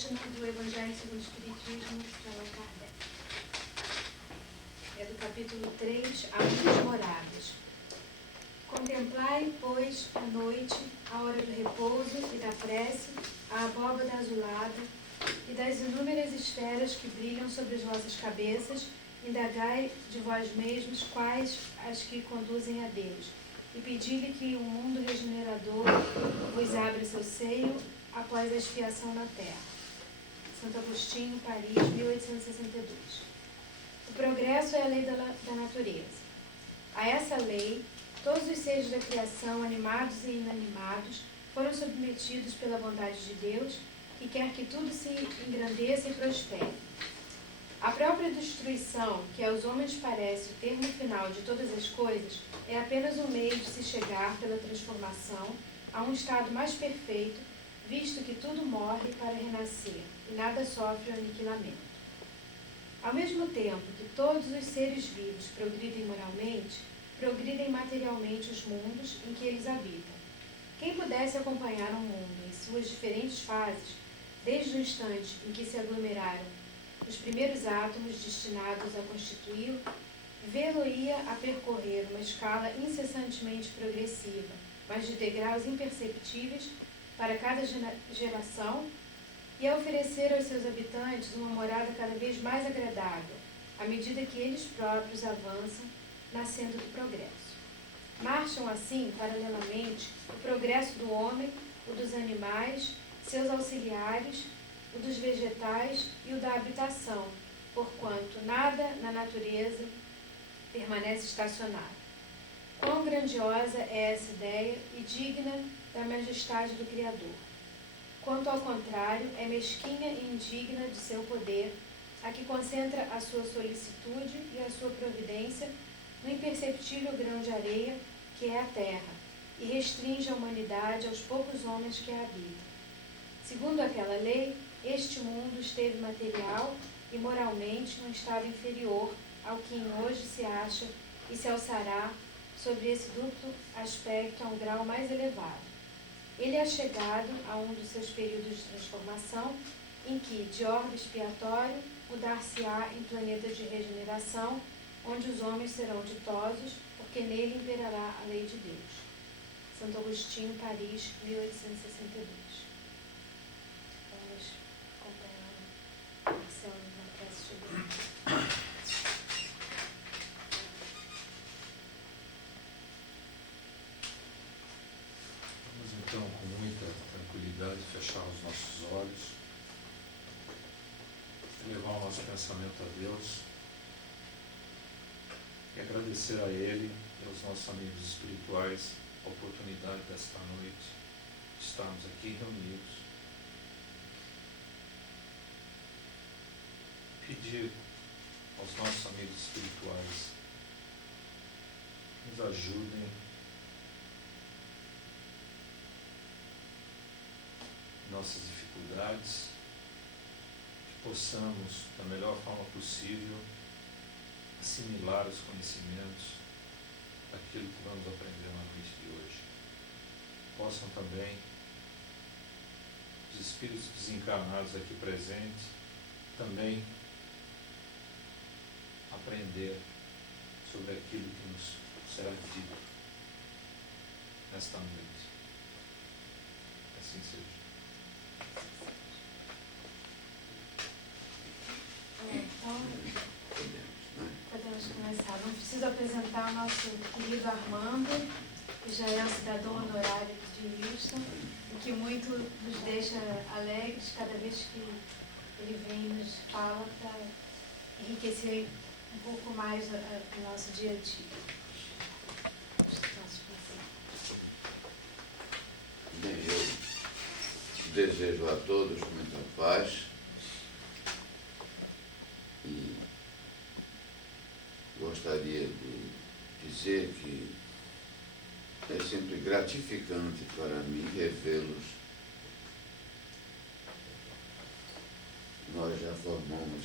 página do Evangelho segundo o Espiritismo de Allan Kardec. É do capítulo 3, a Muitas Moradas. Contemplai, pois, a noite, a hora do repouso e da prece, a abóbada azulada e das inúmeras esferas que brilham sobre as vossas cabeças, indagai de vós mesmos quais as que conduzem a Deus, e pedi-lhe que o mundo regenerador vos abra seu seio após a expiação na terra. Santo Agostinho, Paris, 1862. O progresso é a lei da natureza. A essa lei, todos os seres da criação, animados e inanimados, foram submetidos pela bondade de Deus, que quer que tudo se engrandeça e prospere. A própria destruição, que aos homens parece o termo final de todas as coisas, é apenas um meio de se chegar, pela transformação, a um estado mais perfeito, visto que tudo morre para renascer, e nada sofre o aniquilamento. Ao mesmo tempo que todos os seres vivos progridem moralmente, progridem materialmente os mundos em que eles habitam. Quem pudesse acompanhar um mundo em suas diferentes fases, desde o instante em que se aglomeraram os primeiros átomos destinados a constituí-lo, vê-lo-ia a percorrer uma escala incessantemente progressiva, mas de degraus imperceptíveis para cada geração, e a oferecer aos seus habitantes uma morada cada vez mais agradável, à medida que eles próprios avançam na senda do progresso. Marcham assim, paralelamente, o progresso do homem, o dos animais, seus auxiliares, o dos vegetais e o da habitação, porquanto nada na natureza permanece estacionário. Quão grandiosa é essa ideia e digna da majestade do Criador! Quanto ao contrário, é mesquinha e indigna de seu poder, a que concentra a sua solicitude e a sua providência no imperceptível grão de areia que é a terra, e restringe a humanidade aos poucos homens que a habitam. Segundo aquela lei, este mundo esteve material e moralmente num estado inferior ao que em hoje se acha e se alçará sobre esse duplo aspecto a um grau mais elevado. Ele é chegado a um dos seus períodos de transformação, em que, de orbe expiatório, mudar-se-á em planeta de regeneração, onde os homens serão ditosos, porque nele imperará a lei de Deus. Santo Agostinho, Paris, 1862. Vamos acompanhar o Marcelo na prece chegando. Então, com muita tranquilidade, fechar os nossos olhos, levar o nosso pensamento a Deus e agradecer a Ele e aos nossos amigos espirituais a oportunidade desta noite de estarmos aqui reunidos. Pedir aos nossos amigos espirituais que nos ajudem nossas dificuldades, que possamos, da melhor forma possível, assimilar os conhecimentos daquilo que vamos aprender na noite de hoje. Possam também os espíritos desencarnados aqui presentes também aprender sobre aquilo que nos será dito nesta noite. Assim seja. Então, podemos começar. Não preciso apresentar o nosso querido Armando, que já é um cidadão honorário de Houston e que muito nos deixa alegres cada vez que ele vem e nos fala para enriquecer um pouco mais o nosso dia a dia. Bem, eu desejo a todos muita paz e gostaria de dizer que é sempre gratificante para mim revê-los. Nós já formamos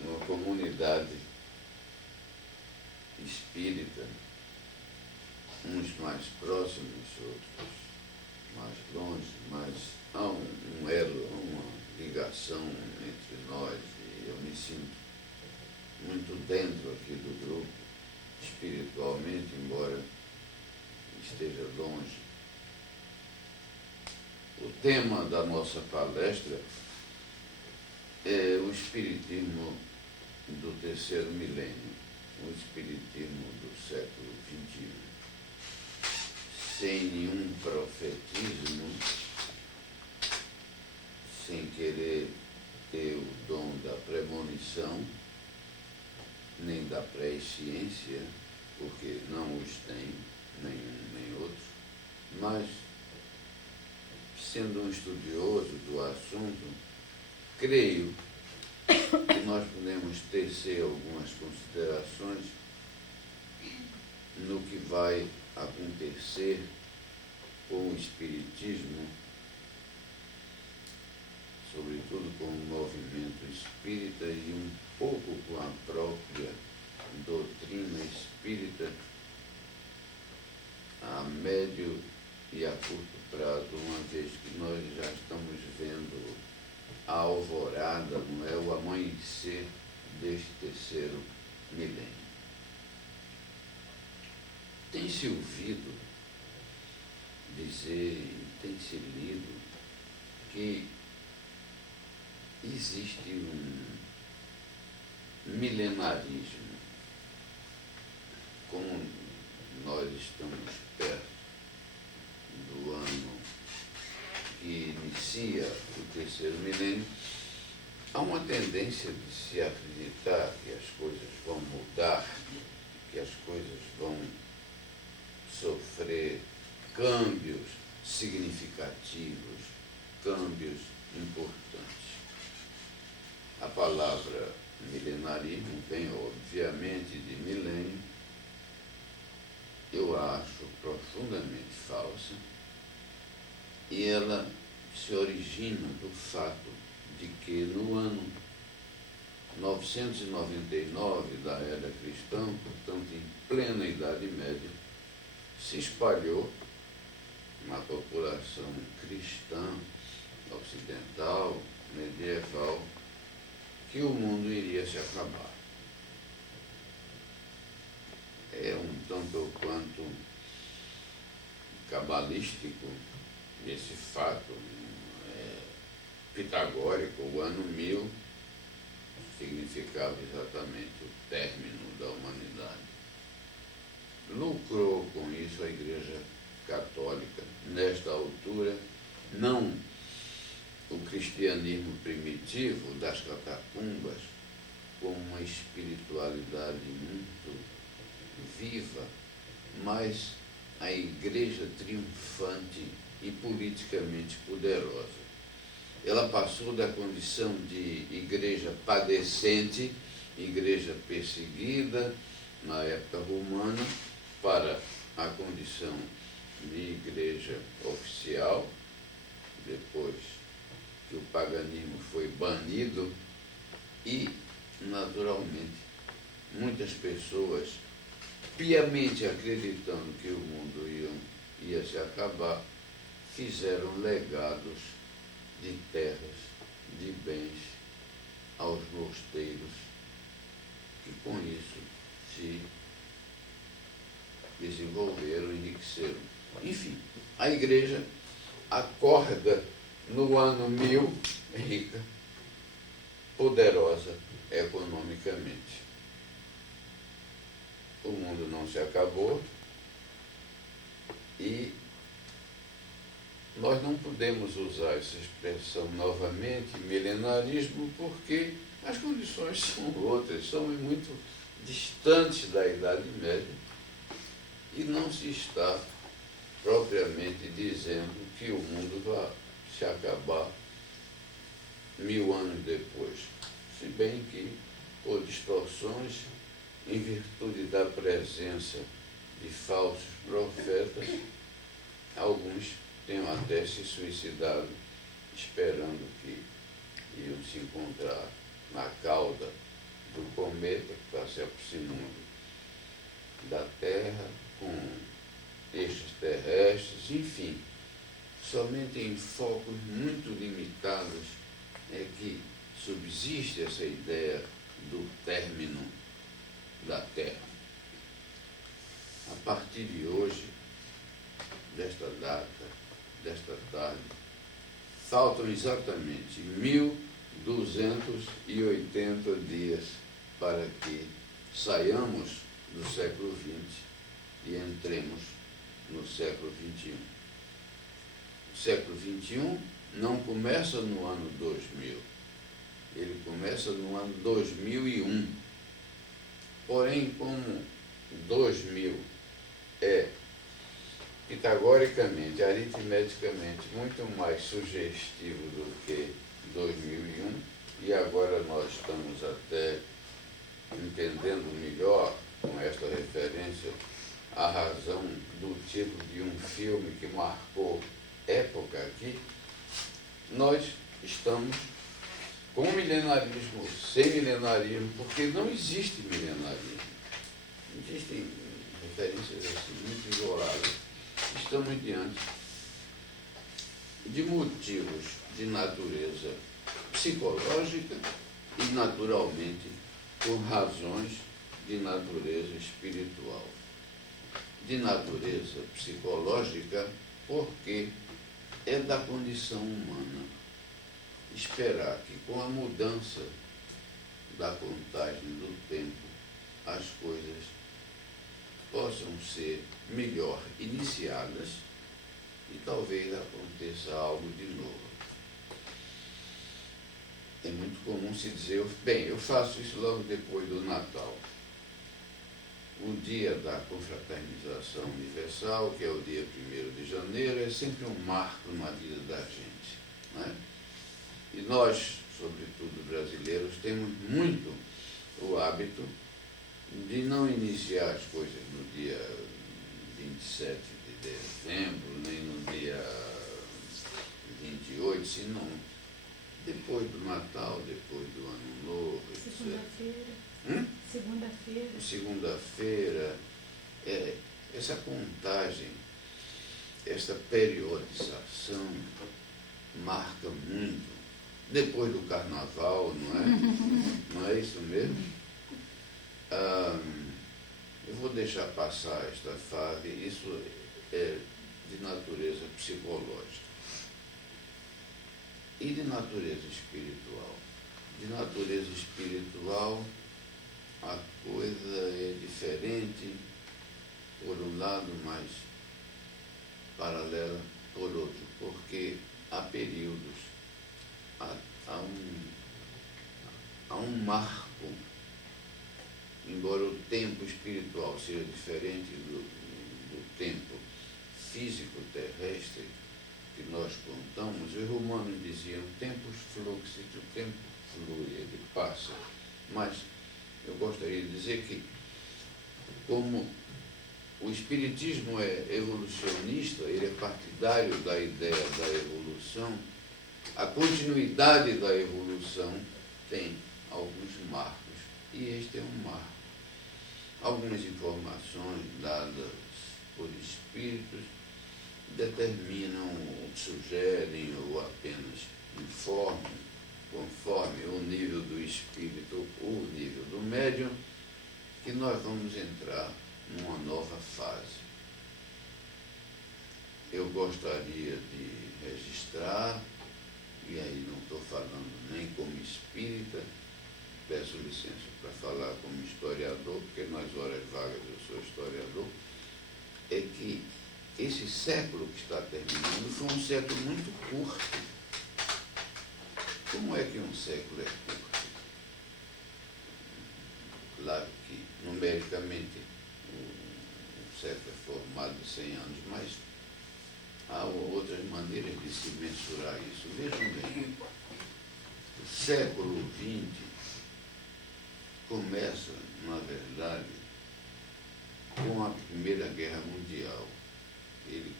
uma comunidade espírita, uns mais próximos, outros mais longe, mas há um elo, uma ligação interação entre nós, e eu me sinto muito dentro aqui do grupo, espiritualmente, embora esteja longe. O tema da nossa palestra é o Espiritismo do terceiro milênio, o Espiritismo do século XXI. Sem nenhum profetismo, sem querer ter o dom da premonição, nem da presciência, porque não os tem, nenhum nem outro, mas, sendo um estudioso do assunto, creio que nós podemos tecer algumas considerações no que vai acontecer com o Espiritismo, sobretudo com o movimento espírita e um pouco com a própria doutrina espírita, a médio e a curto prazo, uma vez que nós já estamos vendo a alvorada, não é, o amanhecer deste terceiro milênio. Tem-se ouvido dizer, tem-se lido, que existe um milenarismo. Como nós estamos perto do ano que inicia o terceiro milênio, há uma tendência de se acreditar que as coisas vão mudar, que as coisas vão sofrer câmbios significativos, câmbios importantes. A palavra milenarismo vem, obviamente, de milênio. Eu acho profundamente falsa, e ela se origina do fato de que no ano 999 da era cristã, portanto em plena Idade Média, se espalhou uma população cristã, ocidental, medieval, que o mundo iria se acabar. É um tanto ou quanto cabalístico esse fato, pitagórico. O ano 1000 significava exatamente o término da humanidade. Lucrou com isso a Igreja Católica, nesta altura, não o cristianismo primitivo das catacumbas, com uma espiritualidade muito viva, mas a Igreja triunfante e politicamente poderosa. Ela passou da condição de igreja padecente, igreja perseguida na época romana, para a condição de igreja oficial, depois que o paganismo foi banido, e, naturalmente, muitas pessoas, piamente acreditando que o mundo ia se acabar, fizeram legados de terras, de bens aos mosteiros, que com isso se desenvolveram, enriqueceram. Enfim, a igreja acorda no ano 1000 rica, poderosa economicamente. O mundo não se acabou e nós não podemos usar essa expressão novamente, milenarismo, porque as condições são outras, são muito distantes da Idade Média e não se está propriamente dizendo que o mundo vai se acabar 1000 anos depois. Se bem que, por distorções, em virtude da presença de falsos profetas, alguns tenham até se suicidado, esperando que iam se encontrar na cauda do cometa que está se aproximando da Terra, com eixos terrestres, enfim, somente em focos muito limitados é que subsiste essa ideia do término da Terra. A partir de hoje, desta data, desta tarde, faltam exatamente 1280 dias para que saiamos do século XX e entremos no século XXI. O século XXI não começa no ano 2000, ele começa no ano 2001. Porém, como 2000 é pitagoricamente, aritmeticamente, muito mais sugestivo do que 2001, e agora nós estamos até entendendo melhor, com esta referência, a razão do título de um filme que marcou época aqui, nós estamos com milenarismo, sem milenarismo, porque não existe milenarismo. Existem referências assim, muito isoladas. Estamos diante de motivos de natureza psicológica e, naturalmente, por razões de natureza espiritual. De natureza psicológica, porque é da condição humana esperar que, com a mudança da contagem do tempo, as coisas possam ser melhor iniciadas e talvez aconteça algo de novo. É muito comum se dizer, bem, eu faço isso logo depois do Natal. O dia da confraternização universal, que é o dia 1º de janeiro, é sempre um marco na vida da gente, não é? E nós, sobretudo brasileiros, temos muito o hábito de não iniciar as coisas no dia 27 de dezembro, nem no dia 28, senão depois do Natal, depois do Ano Novo, etc. Segunda-feira. Segunda-feira. Segunda-feira, essa contagem, essa periodização marca muito. Depois do Carnaval, não é? Não é isso mesmo? Eu vou deixar passar esta fase, isso é de natureza psicológica. E de natureza espiritual? De natureza espiritual, a coisa é diferente, por um lado, mas paralela por outro, porque há períodos, há um marco, embora o tempo espiritual seja diferente do tempo físico terrestre que nós contamos. Os romanos diziam tempus fluxit, o tempo flui, ele passa. Mas eu gostaria de dizer que, como o espiritismo é evolucionista, ele é partidário da ideia da evolução, a continuidade da evolução tem alguns marcos, e este é um marco. Algumas informações dadas por espíritos determinam, sugerem ou apenas informam, conforme o nível do espírito ou o nível do médium, que nós vamos entrar numa nova fase. Eu gostaria de registrar, e aí não estou falando nem como espírita, peço licença para falar como historiador, porque nas horas vagas eu sou historiador, é que esse século que está terminando foi um século muito curto. Como é que um século é curto? Claro que, numericamente, o século é formado de 100 anos, mas há outras maneiras de se mensurar isso. Vejam bem, o século XX começa, na verdade, com a Primeira Guerra Mundial. Ele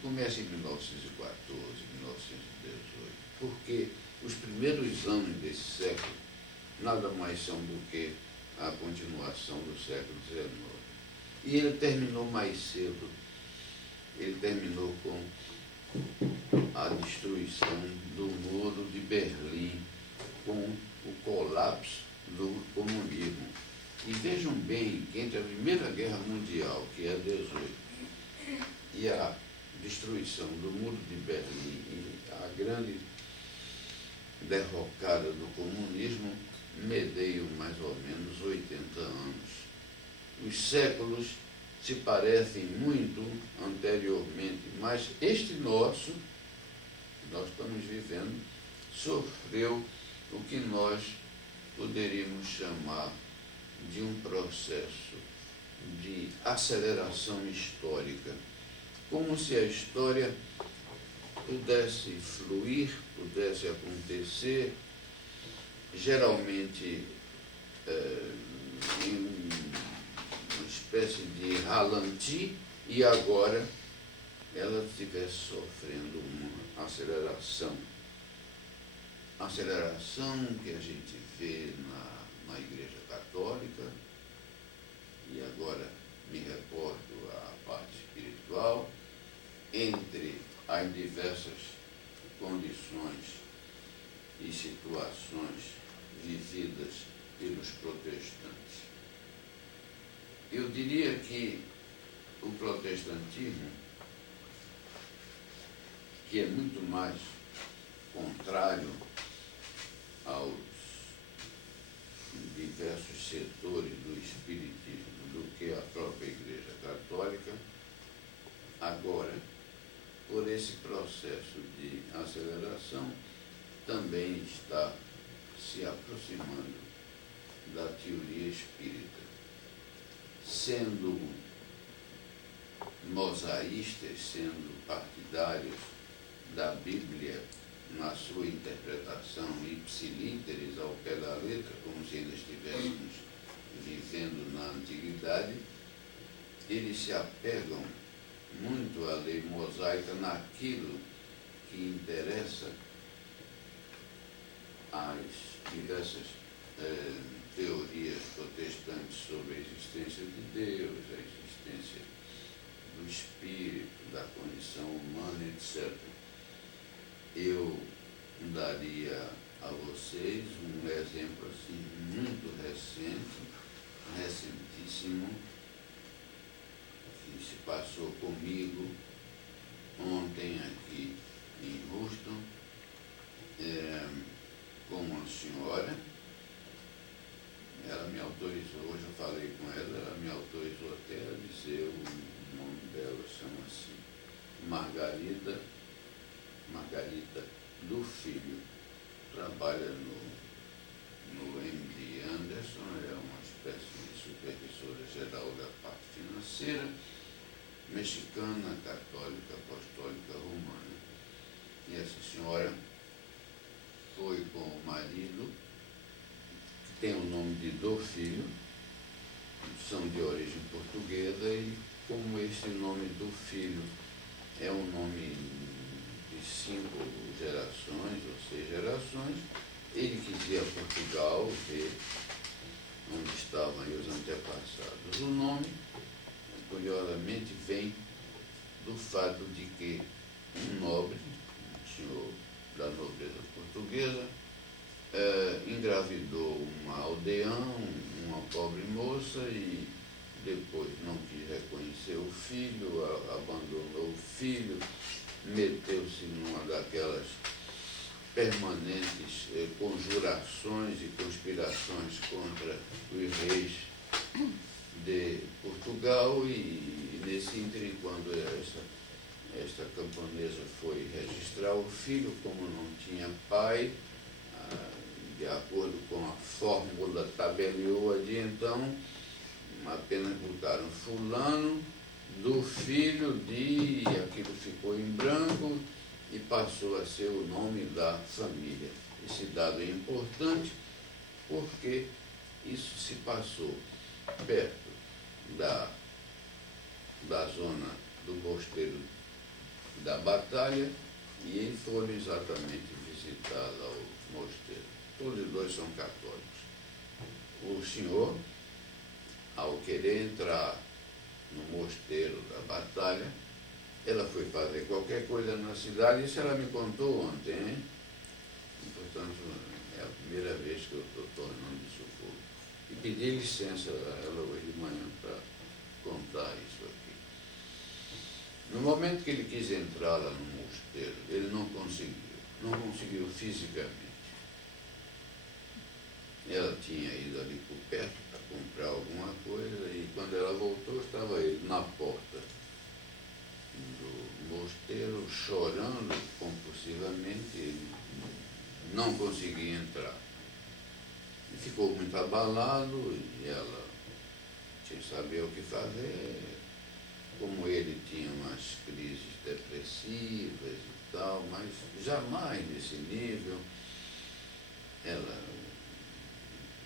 começa em 1914, 1918, porque os primeiros anos desse século nada mais são do que a continuação do século XIX. E ele terminou mais cedo. Ele terminou com a destruição do Muro de Berlim com o colapso do comunismo. E vejam bem que entre a Primeira Guerra Mundial, que é 18, e a destruição do Muro de Berlim e a grande derrocada do comunismo, medeiam mais ou menos 80 anos. Os séculos se parecem muito anteriormente, mas este nosso, que nós estamos vivendo, sofreu o que nós poderíamos chamar de um processo de aceleração histórica, como se a história pudesse fluir, pudesse acontecer, geralmente em uma espécie de ralenti, e agora ela estivesse sofrendo uma aceleração. Aceleração que a gente vê na Igreja Católica, e agora me reporto à parte espiritual, entre as diversas condições e situações vividas pelos protestantes. Eu diria que o protestantismo, que é muito mais contrário aos diversos setores do espiritismo do que a própria Igreja Católica, agora, por esse processo de aceleração, também está se aproximando da teoria espírita, sendo mosaístas, sendo partidários da Bíblia na sua interpretação ipsilíteres ao pé da letra, como se ainda estivéssemos vivendo na antiguidade, eles se apegam muito à lei mosaica naquilo que interessa às diversas teorias protestantes sobre a existência de Deus, a existência do espírito, da condição humana, etc. Eu daria a vocês um exemplo assim muito recente, recentíssimo, que se passou comigo ontem aqui em Houston, com uma senhora. Ela me autorizou, hoje eu falei com ela me autorizou até a dizer o nome dela, chama-se Margarida do Filho, trabalha no MD Anderson, é uma espécie de supervisora geral da parte financeira, mexicana, católica, apostólica, romana. E essa senhora foi com o marido, que tem o nome de Do Filho, são de origem portuguesa, e como esse nome do filho é um nome de 5 gerações ou 6 gerações, ele quis ir a Portugal ver onde estavam aí os antepassados. O nome, curiosamente, vem do fato de que um nobre, um senhor da nobreza portuguesa, engravidou uma aldeã, uma pobre moça, e depois não quis reconhecer o filho, abandonou o filho, meteu-se numa daquelas permanentes conjurações e conspirações contra os reis de Portugal, e nesse ínterim, quando esta camponesa foi registrar o filho, como não tinha pai, de acordo com a fórmula tabelioa de então, apenas botaram fulano do filho de, e aquilo ficou em branco e passou a ser o nome da família. Esse dado é importante porque isso se passou perto da zona do Mosteiro da Batalha, e eles foram exatamente visitar lá o mosteiro. Todos os dois são católicos. O senhor, ao querer entrar no Mosteiro da Batalha, ela foi fazer qualquer coisa na cidade, isso ela me contou ontem, hein? E, portanto, é a primeira vez que eu estou tornando isso público. E pedi licença a ela hoje de manhã para contar isso aqui. No momento que ele quis entrar lá no mosteiro, ele não conseguiu fisicamente. Ela tinha ido ali por perto para comprar alguma coisa e quando ela voltou estava ele na porta do mosteiro chorando compulsivamente, ele não conseguia entrar. E ficou muito abalado e ela, sem saber o que fazer, como ele tinha umas crises depressivas e tal, mas jamais nesse nível, ela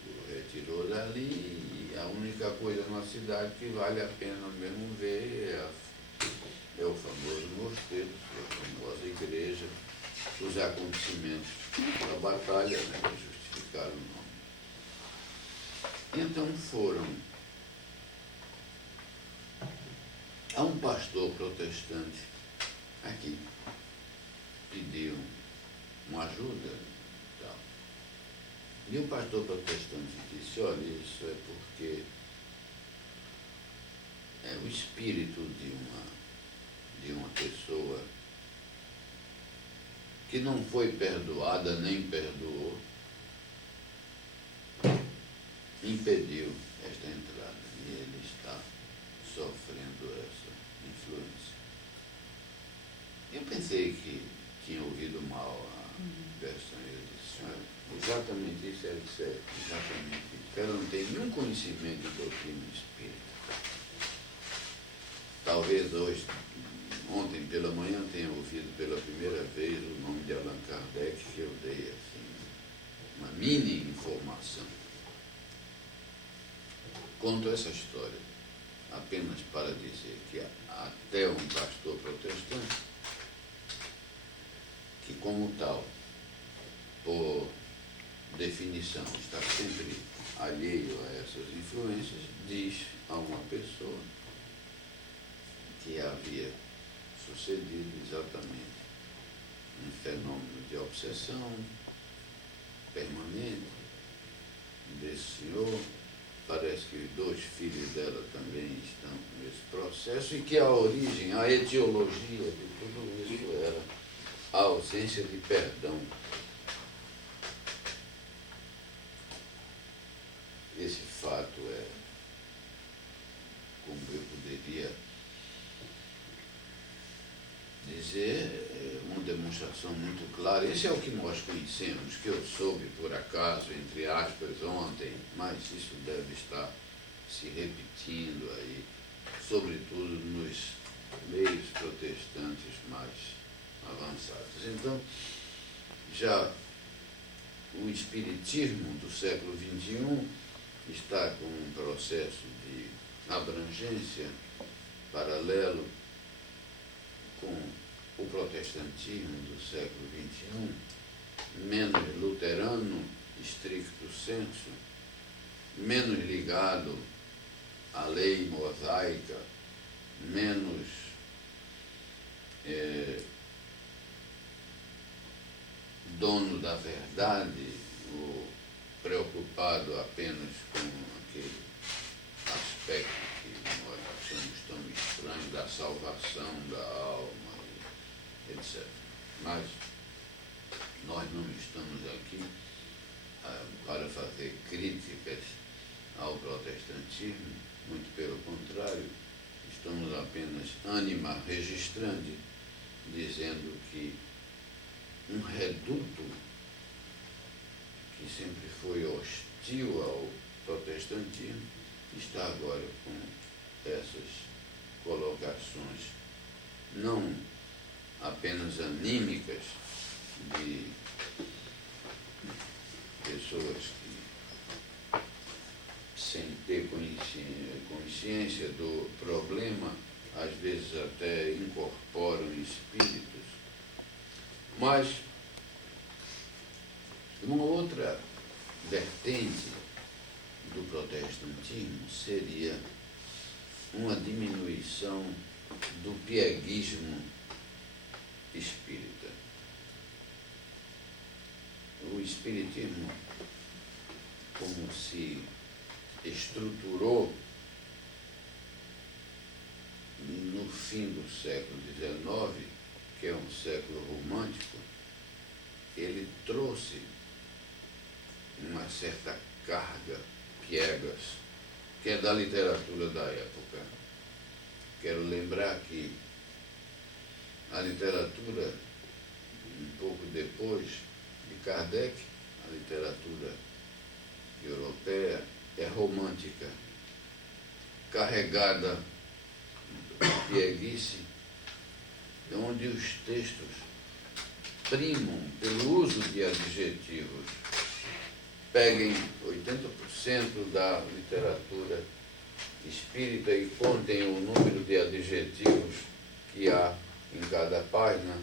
o retirou dali e a única coisa na cidade que vale a pena mesmo ver é o famoso mosteiro, a famosa igreja, os acontecimentos da batalha, né, que justificaram o nome. Então foram a um pastor protestante aqui, pediu uma ajuda e tal. E o pastor protestante disse, olha, isso é porque é o espírito de uma pessoa que não foi perdoada nem perdoou, impediu esta entrada e ele está sofrendo essa influência. Eu pensei que tinha ouvido mal a versão e eu disse, exatamente isso é certo, exatamente isso. Ela não tem nenhum conhecimento de doutrina espírita. Talvez hoje, ontem pela manhã, tenha ouvido pela primeira vez o nome de Allan Kardec, que eu dei assim, uma mini informação. Conto essa história apenas para dizer que até um pastor protestante, que como tal, por definição, está sempre alheio a essas influências, diz a uma pessoa que havia sucedido exatamente um fenômeno de obsessão permanente desse senhor. Parece que os 2 filhos dela também estão nesse processo e que a origem, a etiologia de tudo isso era a ausência de perdão. Esse fato é, como eu poderia dizer, uma demonstração muito clara. Esse é o que nós conhecemos, que eu soube por acaso, entre aspas, ontem, mas isso deve estar se repetindo aí, sobretudo nos meios protestantes mais avançados. Então, já o espiritismo do século XXI está com um processo de abrangência paralelo com o protestantismo do século XXI, menos luterano, stricto sensu, menos ligado à lei mosaica, menos dono da verdade, ou preocupado apenas com aquele aspecto que nós achamos tão estranho da salvação da alma, etc. Mas nós não estamos aqui para fazer críticas ao protestantismo, muito pelo contrário, estamos apenas anima registrandi, dizendo que um reduto que sempre foi hostil ao protestantismo está agora com essas colocações não apenas anímicas de pessoas que, sem ter consciência do problema, às vezes até incorporam espíritos, mas uma outra vertente do protestantismo seria uma diminuição do pieguismo espírita. O espiritismo, como se estruturou no fim do século XIX, que é um século romântico, ele trouxe uma certa carga piegas, que é da literatura da época. Quero lembrar que a literatura, um pouco depois de Kardec, a literatura europeia é romântica, carregada de pieguice, onde os textos primam pelo uso de adjetivos. Peguem 80% da literatura espírita e contem o número de adjetivos que há em cada página.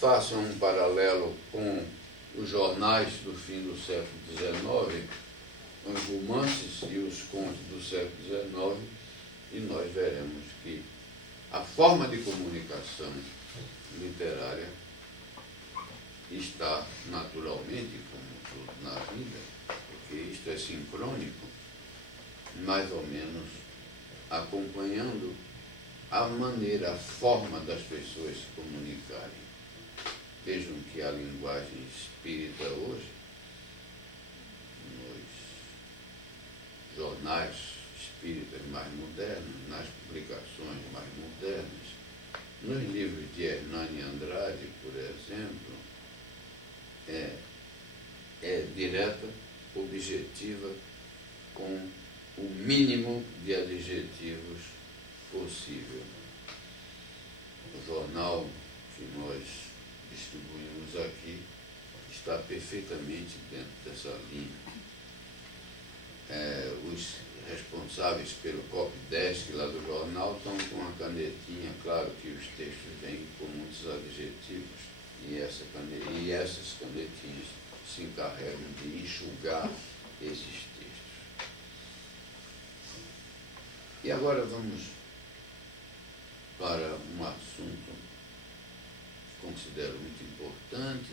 Façam um paralelo com os jornais do fim do século XIX, os romances e os contos do século XIX, e nós veremos que a forma de comunicação literária está naturalmente, como tudo na vida, porque isto é sincrônico, mais ou menos acompanhando a maneira, a forma das pessoas se comunicarem. Vejam que a linguagem espírita hoje, nos jornais espíritas mais modernos, nas publicações mais modernas, nos livros de Hernani Andrade, por exemplo, é direta, objetiva, com o mínimo de adjetivos possível. O jornal que nós distribuímos aqui está perfeitamente dentro dessa linha. Os responsáveis pelo copydesk lá do jornal estão com uma canetinha, claro que os textos vêm com muitos adjetivos, e essas canetinhas se encarregam de enxugar esses textos. E agora vamos para um assunto que considero muito importante,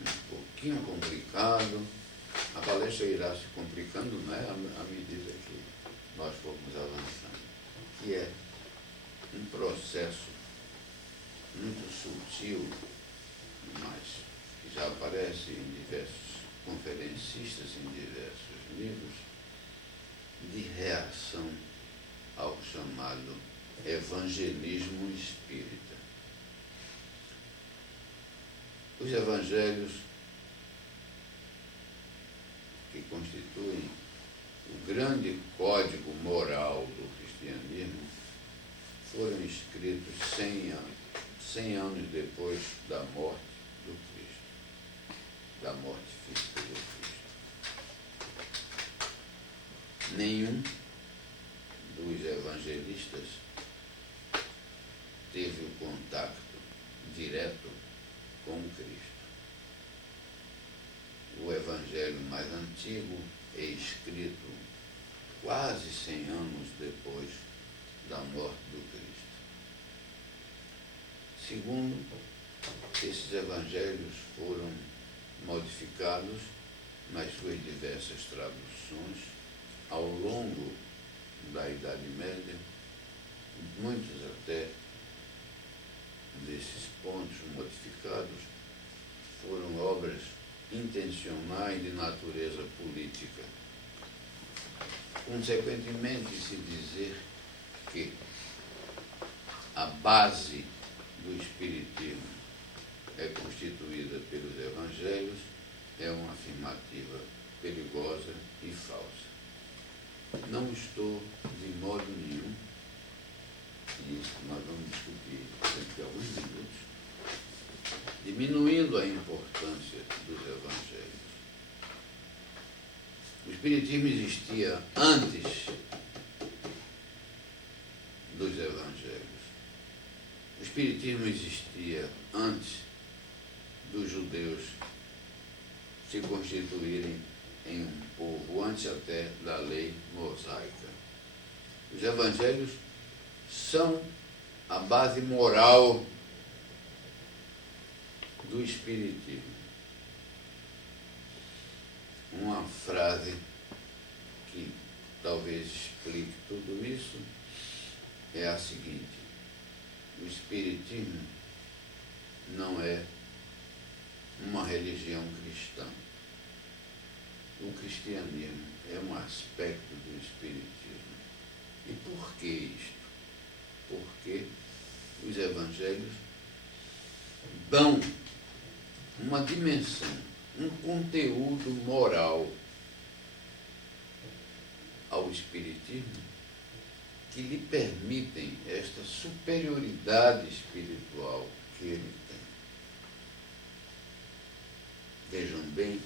um pouquinho complicado. A palestra irá se complicando, né, à medida que nós formos avançando, que é um processo muito sutil, mas que já aparece em diversos conferencistas, em diversos livros, de reação ao chamado evangelismo espírita. Os evangelhos, que constituem o grande código moral do cristianismo, foram escritos 100 anos depois da morte do Cristo, da morte física do Cristo. Nenhum dos evangelistas teve o contato direto com Cristo. O evangelho mais antigo é escrito quase 100 anos depois da morte do Cristo. Segundo, esses evangelhos foram modificados nas suas diversas traduções ao longo da Idade Média. Muitos até desses pontos modificados foram obras intencionais de natureza política. Consequentemente, se dizer que a base do espiritismo é constituída pelos evangelhos é uma afirmativa perigosa e falsa. Não estou, de modo nenhum, e isso nós vamos discutir dentro de alguns minutos, diminuindo a importância dos evangelhos. O espiritismo existia antes dos evangelhos. O espiritismo existia antes dos judeus se constituírem em um povo, antes até da lei mosaica. Os evangelhos são a base moral do Espiritismo. Uma frase que talvez explique tudo isso é a seguinte: o Espiritismo não é uma religião cristã. O cristianismo é um aspecto do Espiritismo. E por que isto? Porque os evangelhos dão uma dimensão, um conteúdo moral ao Espiritismo que lhe permitem esta superioridade espiritual que ele tem. Vejam bem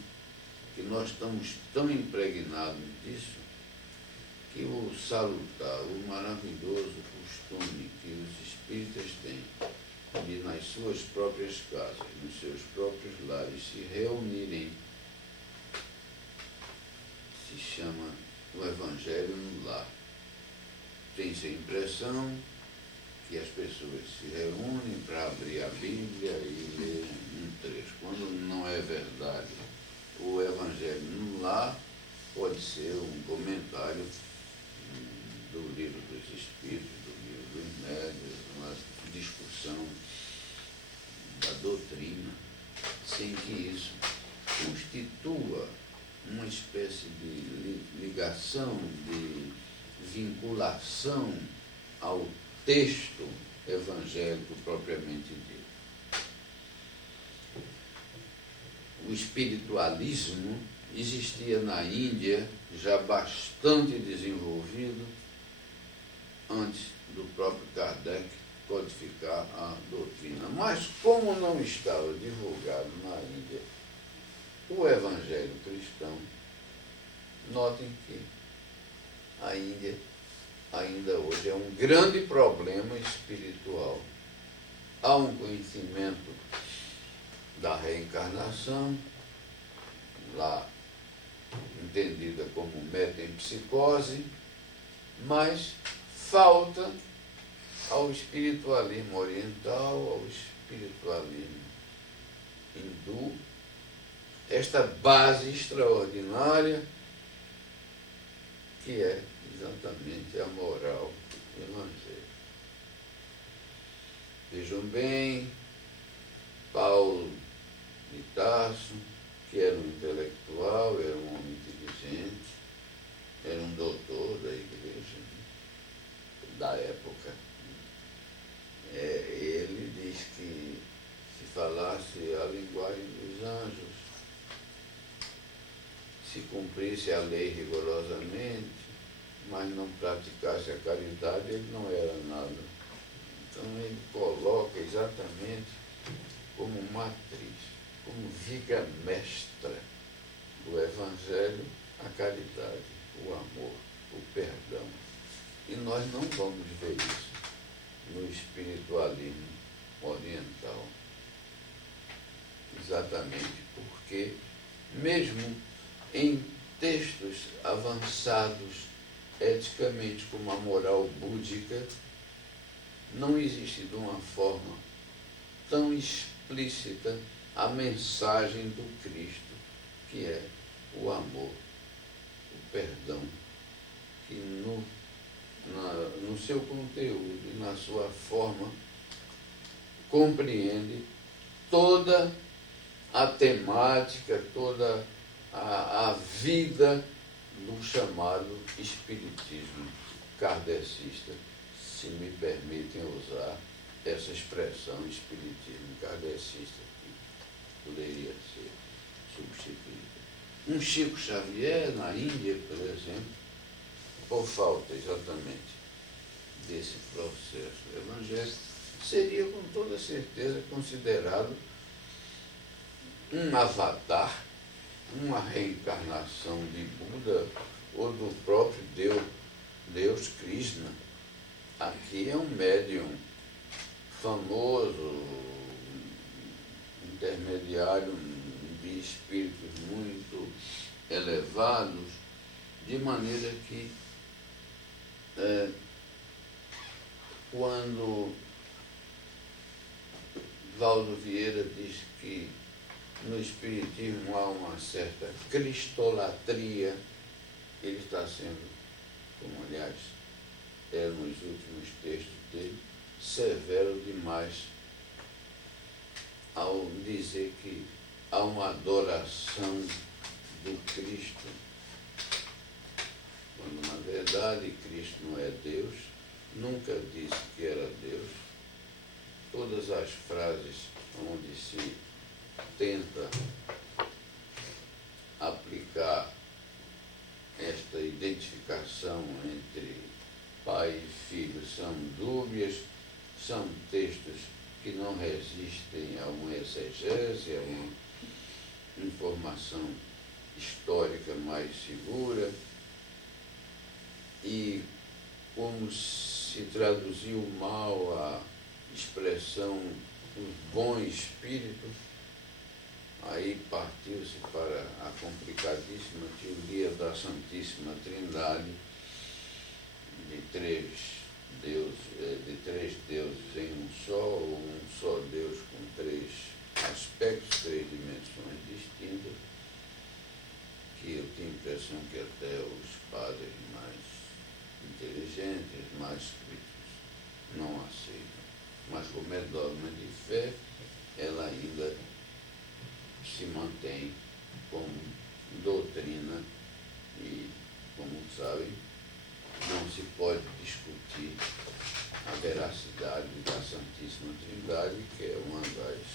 que nós estamos tão impregnados disso que o salutar, o maravilhoso costume que os espíritas têm de, nas suas próprias casas, nos seus próprios lares, se reunirem, se chama o Evangelho no Lar. Tem-se a impressão que as pessoas se reúnem para abrir a Bíblia e ler um trecho, quando não é verdade. O Evangelho no Lar pode ser um comentário do Livro dos Espíritos, do Livro dos Médiuns, uma discussão da doutrina, sem que isso constitua uma espécie de ligação, de vinculação ao texto evangélico propriamente dito. O espiritualismo existia na Índia já bastante desenvolvido antes do próprio Kardec codificar a doutrina. Mas como não estava divulgado na Índia o Evangelho cristão, notem que a Índia ainda hoje é um grande problema espiritual. Há um conhecimento da reencarnação, lá entendida como metempsicose, mas falta ao espiritualismo oriental, ao espiritualismo hindu, esta base extraordinária que é exatamente a moral evangélica. Vejam bem, Paulo de Tarso, que era um intelectual, era um homem inteligente, era um doutor da igreja, da época. Ele diz que se falasse a linguagem dos anjos, se cumprisse a lei rigorosamente, mas não praticasse a caridade, ele não era nada. Então ele coloca exatamente como matriz, como viga mestra do Evangelho, a caridade, o amor, o perdão. E nós não vamos ver isso no espiritualismo oriental. Exatamente porque, mesmo em textos avançados eticamente como a moral búdica, não existe de uma forma tão explícita a mensagem do Cristo, que é o amor, o perdão, que no seu conteúdo e na sua forma compreende toda a temática, toda a vida do chamado espiritismo kardecista, se me permitem usar essa expressão, espiritismo kardecista, que poderia ser substituída. Um Chico Xavier, na Índia, por exemplo, por falta exatamente desse processo evangélico, seria com toda certeza considerado um avatar, uma reencarnação de Buda ou do próprio Deus Krishna. Aqui é um médium famoso, intermediário de espíritos muito elevados, de maneira que quando Valdo Vieira diz que no Espiritismo há uma certa cristolatria, ele está sendo, como aliás é nos últimos textos dele, severo demais ao dizer que há uma adoração do Cristo, quando na verdade Cristo não é Deus, nunca disse que era Deus. Todas as frases onde se tenta aplicar esta identificação entre pai e filho são dúbias, são textos que não resistem a uma exegese, a uma informação histórica mais segura, e como se traduziu mal a expressão os bons espíritos, aí partiu-se para a complicadíssima teoria da Santíssima Trindade, de três deuses em um só, ou um só Deus com três aspectos, três dimensões distintas, que eu tenho a impressão que até os padres mais inteligentes, mais críticos, não aceitam. Mas como é dogma de fé, ela ainda se mantém como doutrina e, como sabem, não se pode discutir a veracidade da Santíssima Trindade, que é uma das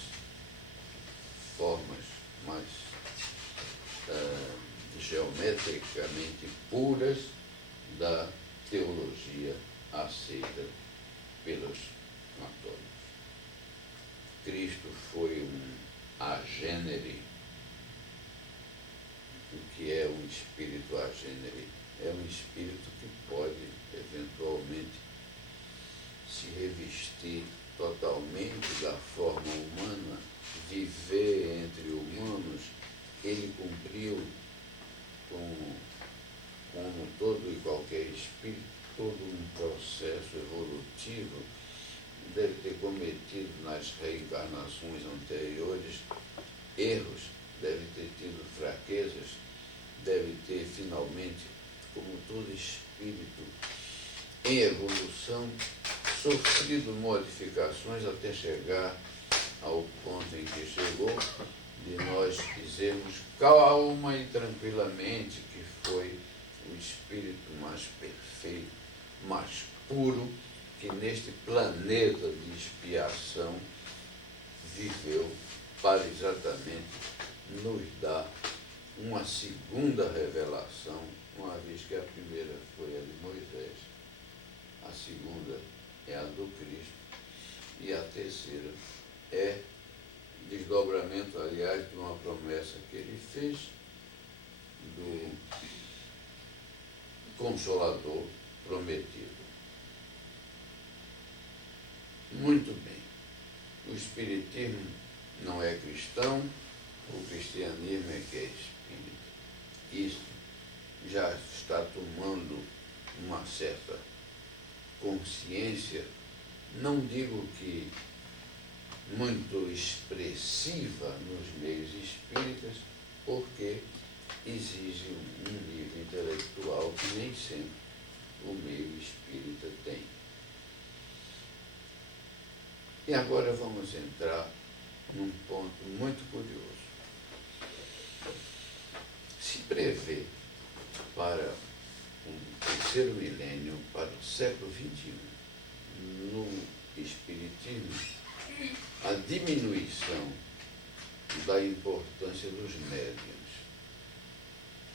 formas mais geometricamente puras da teologia aceita pelos católicos. Cristo foi um agênere. O que é um espírito agênere? É um espírito que pode, eventualmente, se revestir totalmente da forma humana, viver entre humanos. Ele cumpriu, como todo e qualquer espírito, todo um processo evolutivo, deve ter cometido nas reencarnações anteriores erros, deve ter tido fraquezas, deve ter finalmente, como todo espírito em evolução, sofrido modificações até chegar ao ponto em que chegou, de nós dizermos calma e tranquilamente que foi o espírito mais perfeito, mais puro, que neste planeta de expiação viveu para exatamente nos dar uma segunda revelação, uma vez que a primeira foi a de Moisés, a segunda é a do Cristo e a terceira é desdobramento, aliás, de uma promessa que ele fez do Consolador prometido. Muito bem. O Espiritismo não é cristão, o cristianismo é que é espírita. Isso já está tomando uma certa consciência, não digo que muito expressiva nos meios espíritas, porque exige um nível intelectual que nem sempre o meio espírita tem. E agora vamos entrar num ponto muito curioso. Se prevê para o terceiro milênio, para o século XXI, no Espiritismo, a diminuição da importância dos médiuns.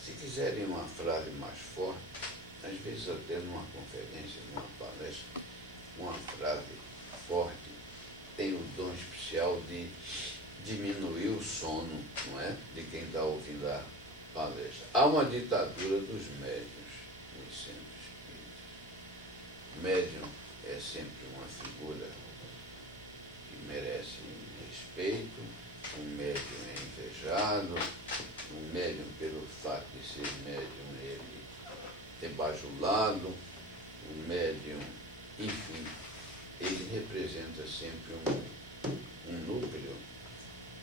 Se quiserem uma frase mais forte, às vezes até numa conferência, numa palestra, uma frase forte tem o dom especial de diminuir o sono, não é? De quem está ouvindo a palestra. Há uma ditadura dos médiuns nos centros espíritas. O médium é sempre uma figura que merece respeito, um médium é invejado, um médium, pelo fato de ser médium, ele é bajulado, um médium, enfim, ele representa sempre um núcleo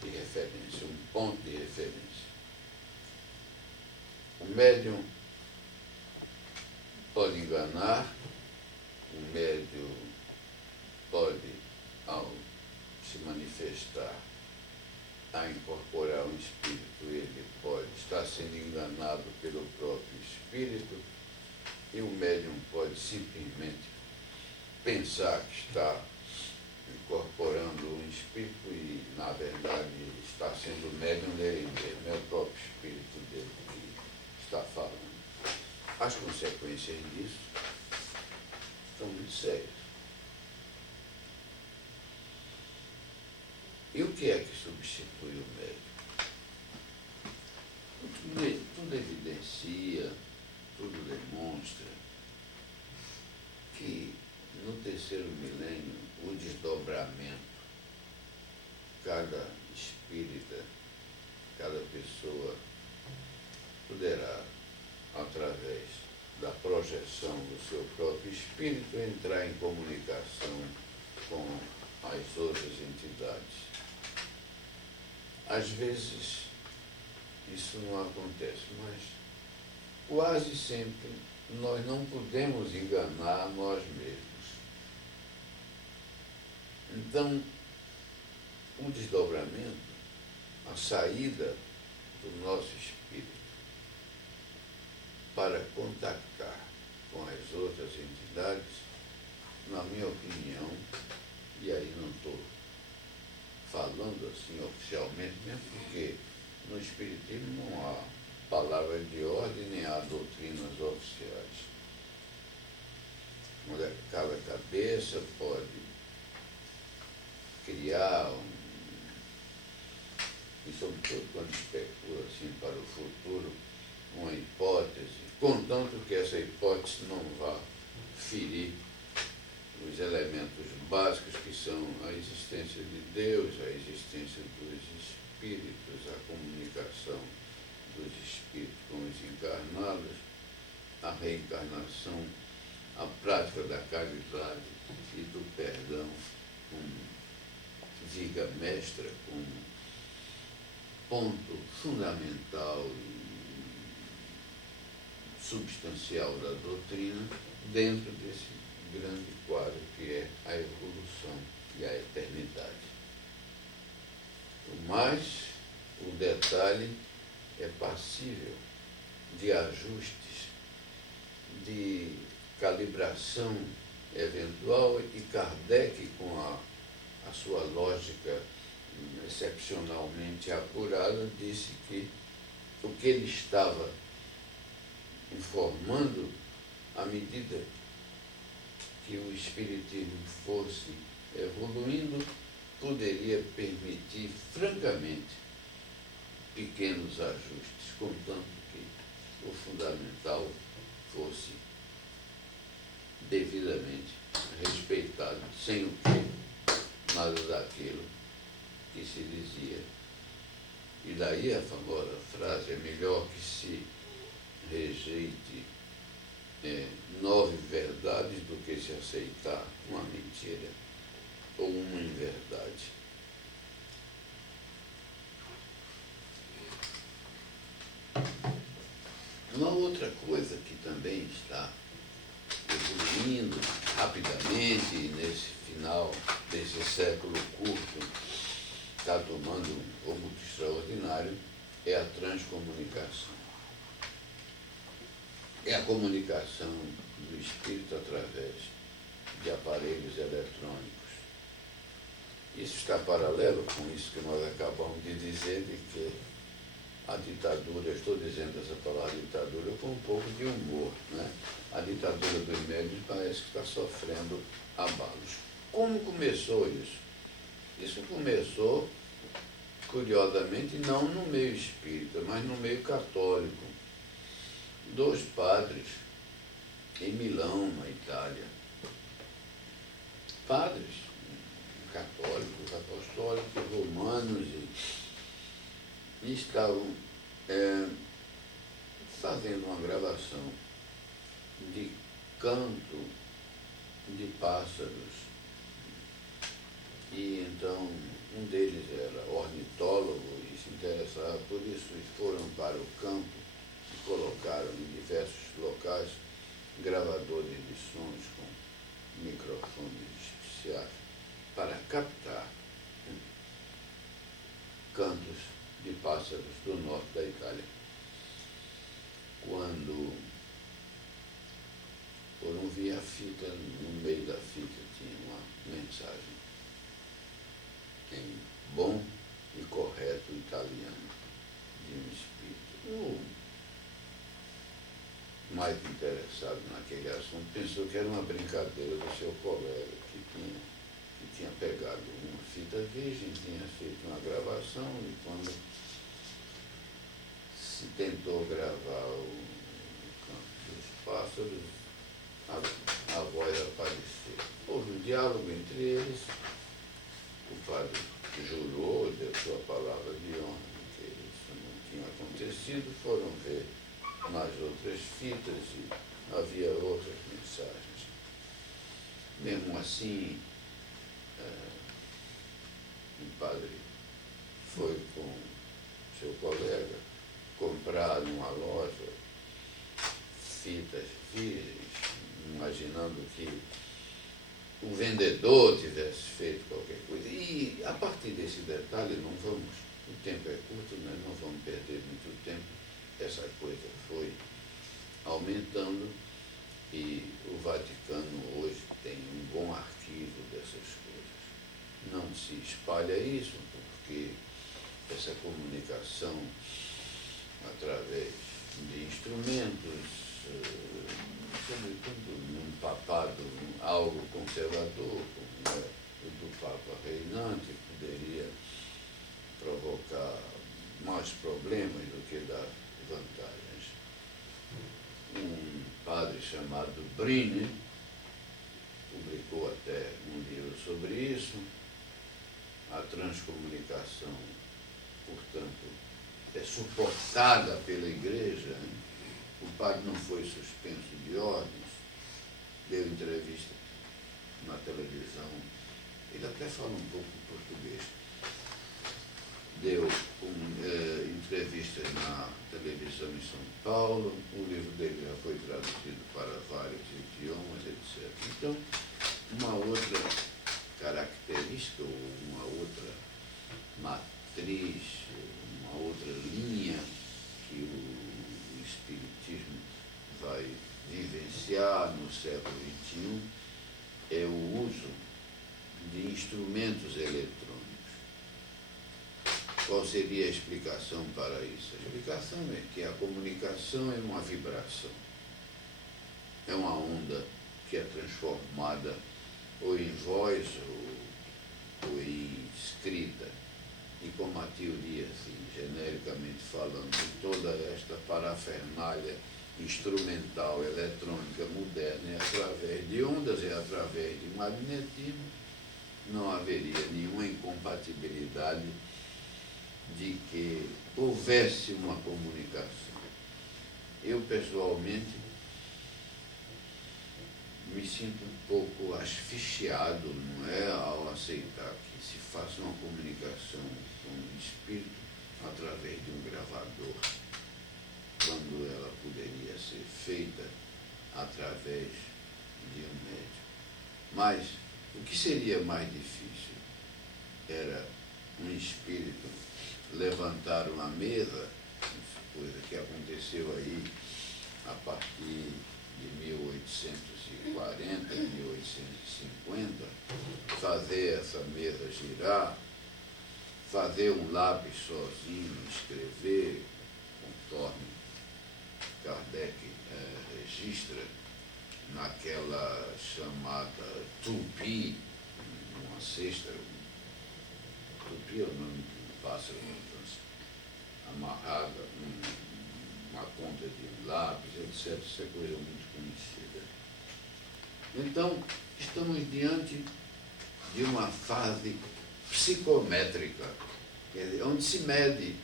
de referência, um ponto de referência. O médium pode enganar, o médium pode, ao se manifestar, a incorporar um espírito, ele pode estar sendo enganado pelo próprio espírito, e o médium pode simplesmente pensar que está incorporando um espírito e, na verdade, está sendo o médium dele mesmo, é o próprio espírito dele que está falando. As consequências disso são muito sérias. E o que é que substitui o médium? Tudo evidencia, tudo demonstra que no terceiro milênio o desdobramento, cada espírita, cada pessoa poderá, através da projeção do seu próprio espírito, entrar em comunicação com as outras entidades. Às vezes isso não acontece, mas quase sempre nós não podemos enganar nós mesmos. Então, o desdobramento, a saída do nosso espírito para contactar com as outras entidades, na minha opinião, e aí não estou falando assim oficialmente, mesmo porque no Espiritismo não há palavra de ordem, nem há doutrinas oficiais. Cada cabeça pode criar, e sobretudo quando especula assim para o futuro, uma hipótese, contanto que essa hipótese não vá ferir os elementos básicos que são a existência de Deus, a existência dos espíritos, a comunicação dos espíritos com os encarnados, a reencarnação, a prática da caridade e do perdão como viga mestra, como ponto fundamental e substancial da doutrina, dentro desse grande quadro que é a evolução e a eternidade. Mas o detalhe é passível de ajustes, de calibração eventual, e Kardec, com a sua lógica excepcionalmente apurada, disse que o que ele estava informando, à medida que o espiritismo fosse evoluindo, poderia permitir, francamente, pequenos ajustes, contanto que o fundamental fosse devidamente respeitado, sem o que nada daquilo que se dizia. E daí a famosa frase: é melhor que se rejeite 9 verdades do que se aceitar uma mentira ou uma inverdade. Uma outra coisa que também está evoluindo rapidamente nesse final desse século curto, está tomando um rumo extraordinário, é a transcomunicação. É a comunicação do espírito através de aparelhos eletrônicos. Isso está paralelo com isso que nós acabamos de dizer, de que a ditadura, eu estou dizendo essa palavra ditadura com um pouco de humor, né? A ditadura dos médios parece que está sofrendo abalos. Como começou isso? Isso começou, curiosamente, não no meio espírita, mas no meio católico. 2 padres em Milão, na Itália. Padres católicos, apostólicos, romanos, e estavam fazendo uma gravação de canto de pássaros E então um deles era ornitólogo e se interessava por isso e foram para o campo e colocaram em diversos locais gravadores de sons com microfones especiais para captar cantos de pássaros do norte da Itália. Quando foram ver a fita, no meio da fita tinha uma mensagem em bom e correto italiano de um espírito. O mais interessado naquele assunto pensou que era uma brincadeira do seu colega que tinha pegado uma fita virgem, tinha feito uma gravação e quando se tentou gravar o canto dos pássaros, a voz apareceu. Houve um diálogo entre eles, o padre jurou, deu sua palavra de honra que isso não tinha acontecido, foram ver mais outras fitas e havia outras mensagens. Mesmo assim, o padre foi com seu colega comprar numa loja fitas virgens, imaginando que o vendedor tivesse feito qualquer coisa. E a partir desse detalhe, o tempo é curto, nós não vamos perder muito tempo. Essa coisa foi aumentando e o Vaticano hoje tem um bom arquivo dessas coisas. Não se espalha isso, porque essa comunicação através de instrumentos, sobretudo num papado algo conservador, como é o do Papa reinante, poderia provocar mais problemas do que dar vantagens. Um padre chamado Brini publicou até um livro sobre isso. A transcomunicação, portanto, é suportada pela Igreja. Hein? O padre não foi suspenso de ordens, deu entrevista na televisão, ele até fala um pouco português, deu entrevistas na televisão em São Paulo, o livro dele já foi traduzido para vários idiomas, etc. Então, uma outra característica, ou uma outra matriz, uma outra linha que o Espiritismo vai vivenciar no século XXI é o uso de instrumentos eletrônicos. Qual seria a explicação para isso? A explicação é que a comunicação é uma vibração, é uma onda que é transformada ou em voz ou em escrita. E como a teoria, assim, genericamente falando, de toda esta parafernália instrumental, eletrônica, moderna, é através de ondas, é através de magnetismo, não haveria nenhuma incompatibilidade de que houvesse uma comunicação. Eu, pessoalmente, me sinto um pouco asfixiado, não é, ao aceitar que se faça uma comunicação com o espírito através de um gravador, quando ela poderia ser feita através de um médium. Mas o que seria mais difícil era um espírito levantar uma mesa, coisa que aconteceu aí a partir de 1840, 1850, fazer essa mesa girar, fazer um lápis sozinho, escrever, conforme Kardec registra naquela chamada tupi, uma cesta, tupi é o nome do pássaro na França, amarrada uma ponta de um lápis, etc. Isso é coisa muito conhecida. Então, estamos diante de uma fase psicométrica, quer dizer, onde se mede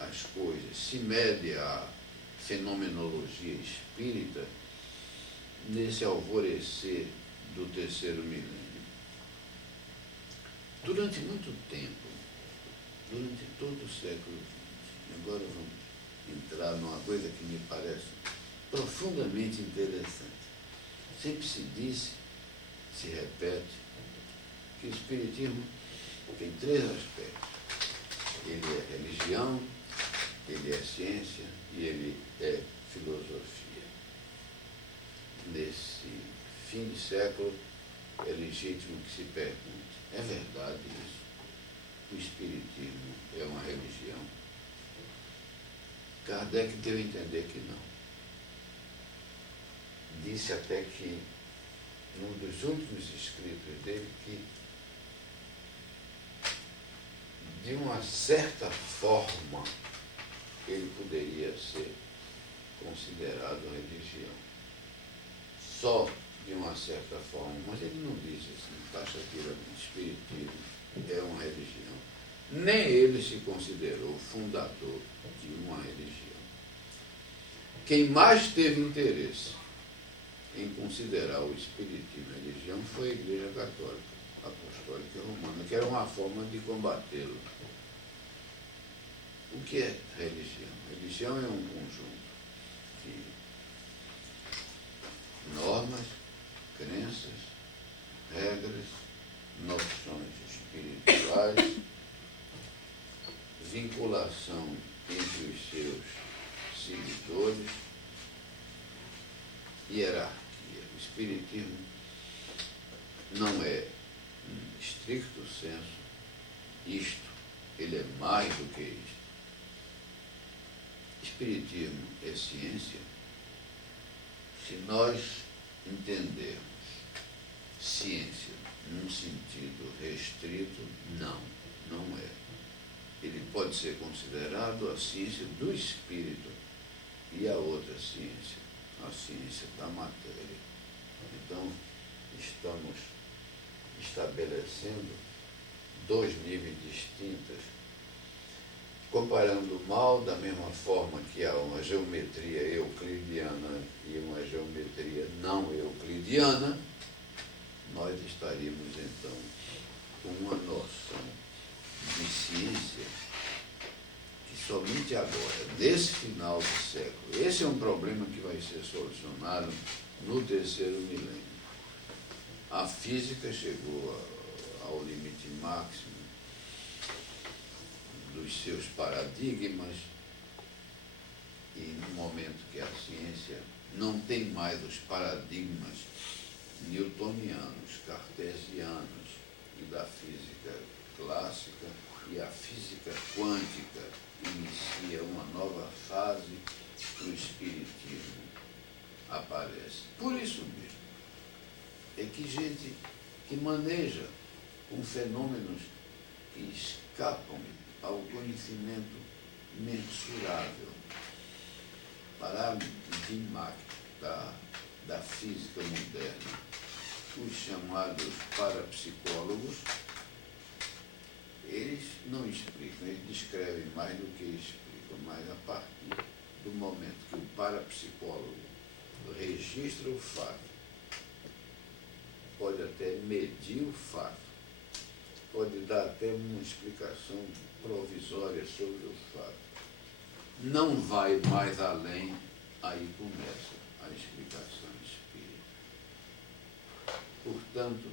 as coisas, se mede a fenomenologia espírita nesse alvorecer do terceiro milênio. Durante muito tempo, durante todo o século XX, agora vamos entrar numa coisa que me parece profundamente interessante. Sempre se disse, se repete, que o Espiritismo tem 3 aspectos. Ele é religião, ele é ciência e ele é filosofia. Nesse fim de século, é legítimo que se pergunte: é verdade isso? O Espiritismo é uma religião? Kardec deu a entender que não. Disse até que, num dos últimos escritos dele, que de uma certa forma ele poderia ser considerado religião. Só de uma certa forma, mas ele não disse assim, taxativamente, Espiritismo é uma religião. Nem ele se considerou fundador de uma religião. Quem mais teve interesse em considerar o Espiritismo religião foi a Igreja Católica Apostólica Romana, que era uma forma de combatê-lo. O que é religião? Religião é um conjunto de normas, crenças, regras, noções espirituais, vinculação entre os seus seguidores, hierarquia. O Espiritismo não é, em estricto senso, isto. Ele é mais do que isto. Espiritismo é ciência. Se nós entendermos ciência num sentido restrito, não é. Ele pode ser considerado a ciência do espírito e a outra ciência, a ciência da matéria. Então, estamos estabelecendo 2 níveis distintos, comparando o mal da mesma forma que há uma geometria euclidiana e uma geometria não euclidiana. Nós estaríamos, então, com uma noção de ciência que somente agora, nesse final do século, esse é um problema que vai ser solucionado no 3º milênio. A física chegou ao limite máximo dos seus paradigmas e no momento que a ciência não tem mais os paradigmas newtonianos, cartesianos e da física clássica, e a física quântica inicia uma nova fase que o Espiritismo aparece. Por isso mesmo, é que gente que maneja com fenômenos que escapam ao conhecimento mensurável, paradigmático da física moderna, os chamados parapsicólogos, eles não explicam, eles descrevem mais do que explicam, mas a partir do momento que o parapsicólogo registra o fato, pode até medir o fato, pode dar até uma explicação provisória sobre o fato. Não vai mais além, aí começa a explicação espírita. Portanto,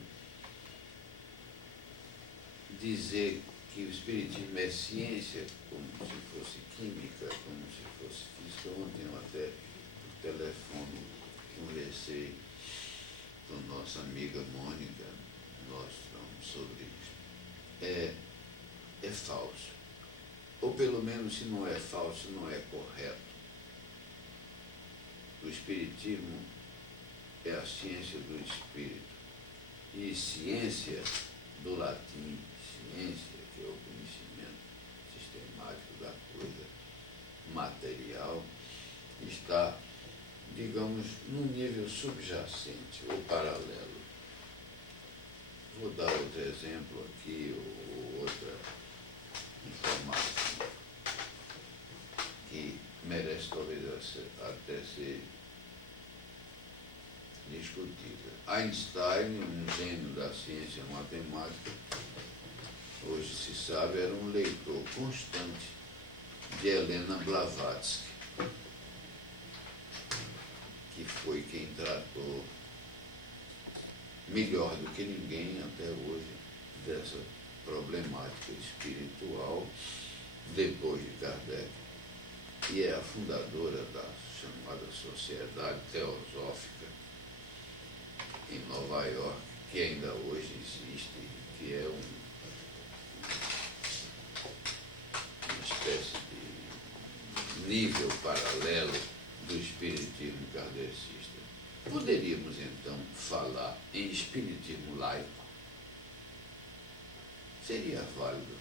dizer que o Espiritismo é ciência, como se fosse química, como se fosse física. Ontem eu até, por telefone, conversei com nossa amiga Mônica, nós falamos sobre isso. É falso. Ou pelo menos, se não é falso, não é correto. O Espiritismo é a ciência do espírito. E ciência, do latim, ciência, que é o conhecimento sistemático da coisa material, está, digamos, num nível subjacente ou paralelo. Vou dar outro exemplo aqui, ou outra informação que merece talvez até ser discutida. Einstein, um gênio da ciência matemática, hoje se sabe, era um leitor constante de Helena Blavatsky, que foi quem tratou melhor do que ninguém até hoje dessa problemática espiritual depois de Kardec, e é a fundadora da chamada Sociedade Teosófica em Nova York, que ainda hoje existe, que é uma espécie de nível paralelo do espiritismo kardecista. Poderíamos então falar em espiritismo laico? Seria válido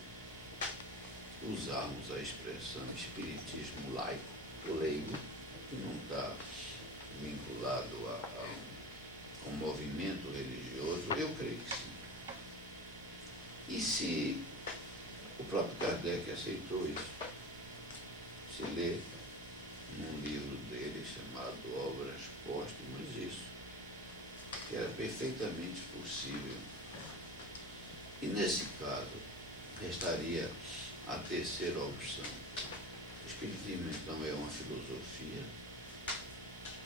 usarmos a expressão espiritismo laico, leigo, que não está vinculado a um movimento religioso? Eu creio que sim. E se o próprio Kardec aceitou isso? Se lê num livro dele chamado Obras Póstumas isso, que era perfeitamente possível. E nesse caso, restaria a terceira opção. O Espiritismo, então, é uma filosofia.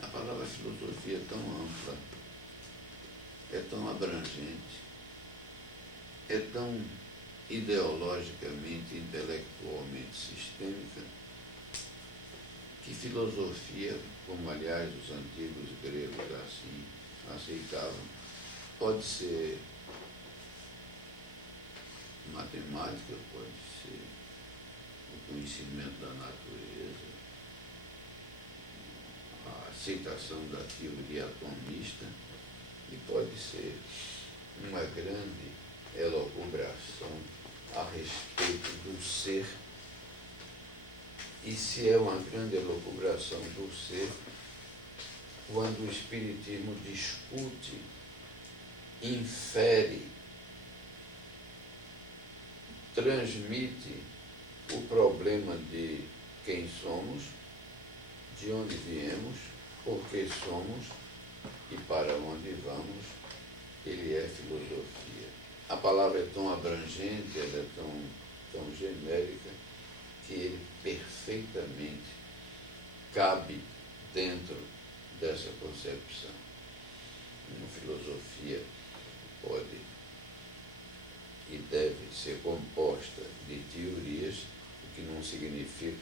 A palavra filosofia é tão ampla, é tão abrangente, é tão ideologicamente, intelectualmente sistêmica, que filosofia, como aliás os antigos gregos assim aceitavam, pode ser matemática, pode ser o conhecimento da natureza, a aceitação da teoria atomista, e pode ser uma grande elucubração a respeito do ser. E se é uma grande elucubração do ser, quando o Espiritismo discute, infere, transmite o problema de quem somos, de onde viemos, por que somos e para onde vamos, ele é filosofia. A palavra é tão abrangente, ela é tão genérica, que ele perfeitamente cabe dentro dessa concepção. Uma filosofia pode e deve ser composta de teorias, o que não significa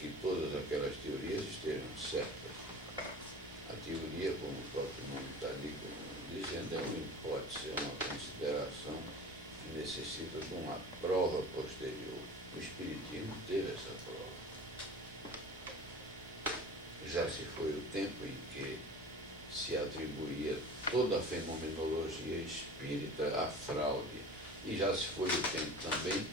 que todas aquelas teorias estejam certas. A teoria, como o próprio nome está ali dizendo, é uma hipótese, é uma consideração que necessita de uma prova posterior. O Espiritismo teve essa prova. Já se foi o tempo em que se atribuía toda a fenomenologia espírita à fraude. E já se foi o tempo também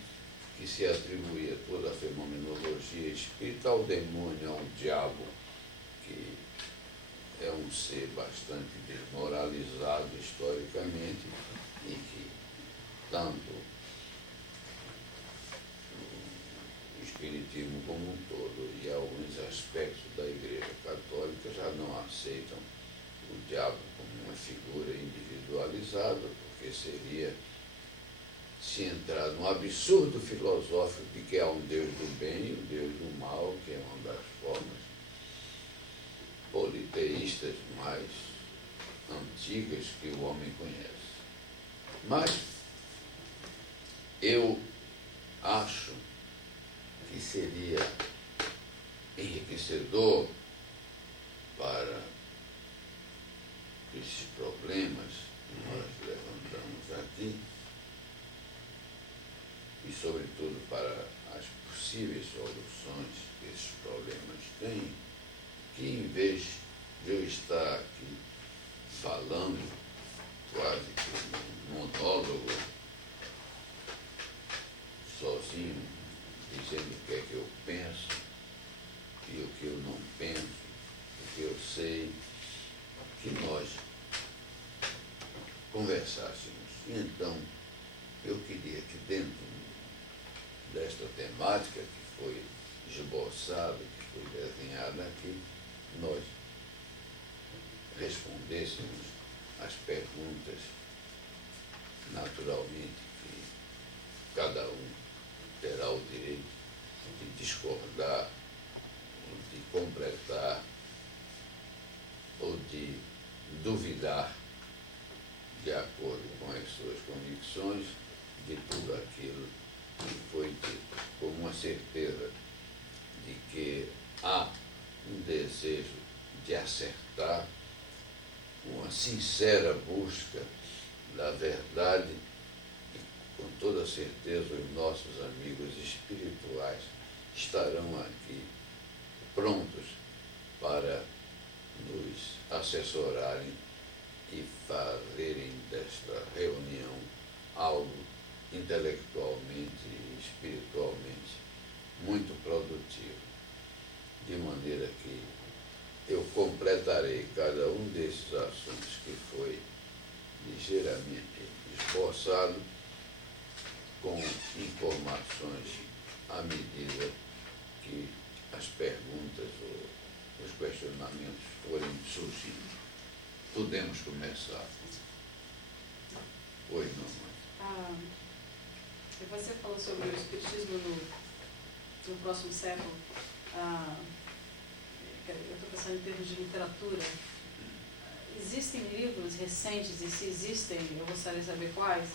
que se atribuía toda a fenomenologia espírita ao demônio, ao diabo, que é um ser bastante desmoralizado historicamente e que tanto o Espiritismo como um todo e alguns aspectos da Igreja Católica já não aceitam o diabo como uma figura individualizada, porque seria se entrar num absurdo filosófico de que há um Deus do bem e um Deus do mal, que é uma das formas politeístas mais antigas que o homem conhece. Mas eu acho que seria enriquecedor para esses problemas que nós levantamos aqui, e sobretudo para as possíveis soluções que esses problemas têm, que em vez de eu estar aqui falando quase que um monólogo, sozinho, dizendo o que é que eu penso e o que eu não penso, o que eu sei, que nós conversássemos. E então, eu queria que dentro desta temática que foi esboçada, que foi desenhada aqui, nós respondêssemos às perguntas naturalmente, que cada um terá o direito de discordar, de completar ou de duvidar, de acordo com as suas convicções, de tudo aquilo que foi dito, com uma certeza de que há um desejo de acertar, uma sincera busca da verdade, e com toda certeza os nossos amigos espirituais estarão aqui prontos para nos assessorarem e fazerem desta reunião algo intelectualmente e espiritualmente muito produtivo, de maneira que eu completarei cada um desses assuntos que foi ligeiramente esboçado com informações à medida que as perguntas ou os questionamentos forem surgindo. Podemos começar. Oi, mamãe. Você falou sobre o espiritismo no próximo século. Eu estou pensando em termos de literatura. Existem livros recentes, e se existem, eu gostaria de saber quais,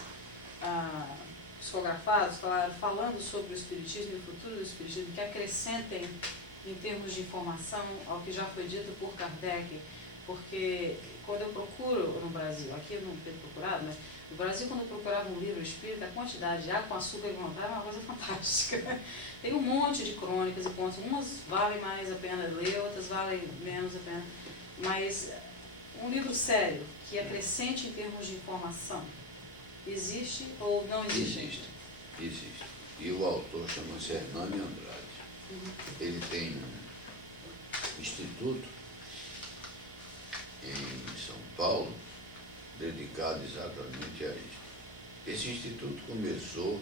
psicografados, falando sobre o espiritismo e o futuro do espiritismo, que acrescentem em termos de informação ao que já foi dito por Kardec, porque quando eu procuro no Brasil, aqui eu não tenho procurado, mas no Brasil, quando eu procurava um livro espírita, a quantidade de água com açúcar e vontade é uma coisa fantástica. Tem um monte de crônicas e contos, umas valem mais a pena ler, outras valem menos a pena, mas um livro sério, que acrescente em termos de informação, existe ou não existe? Existe. E o autor chama-se Hernani Andrade. Ele tem um instituto em São Paulo dedicado exatamente a isso. Esse instituto começou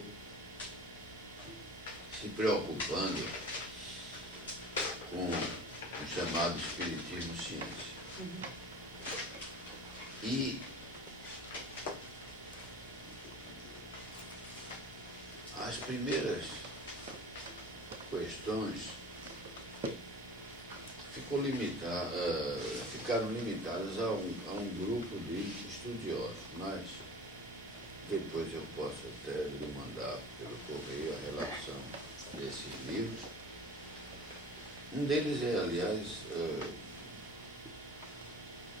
se preocupando com o chamado Espiritismo Ciência. E as primeiras questões ficaram limitadas a um grupo de estudiosos, mas depois eu posso até lhe mandar pelo correio a relação desses livros. Um deles é, aliás,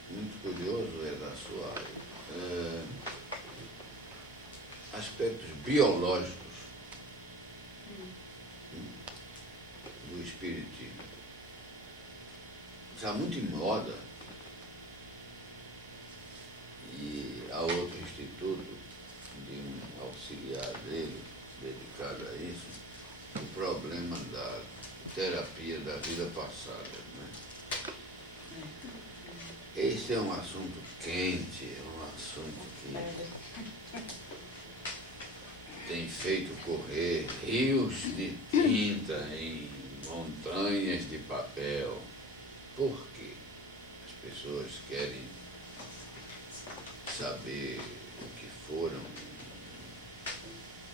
muito curioso, é da sua área, aspectos biológicos do espiritismo. Está muito em moda, e há outro instituto de um auxiliar dele dedicado a isso, o problema da terapia da vida passada, né? Esse é um assunto quente, é um assunto que tem feito correr rios de tinta em montanhas de papel. Por quê? As pessoas querem saber o que foram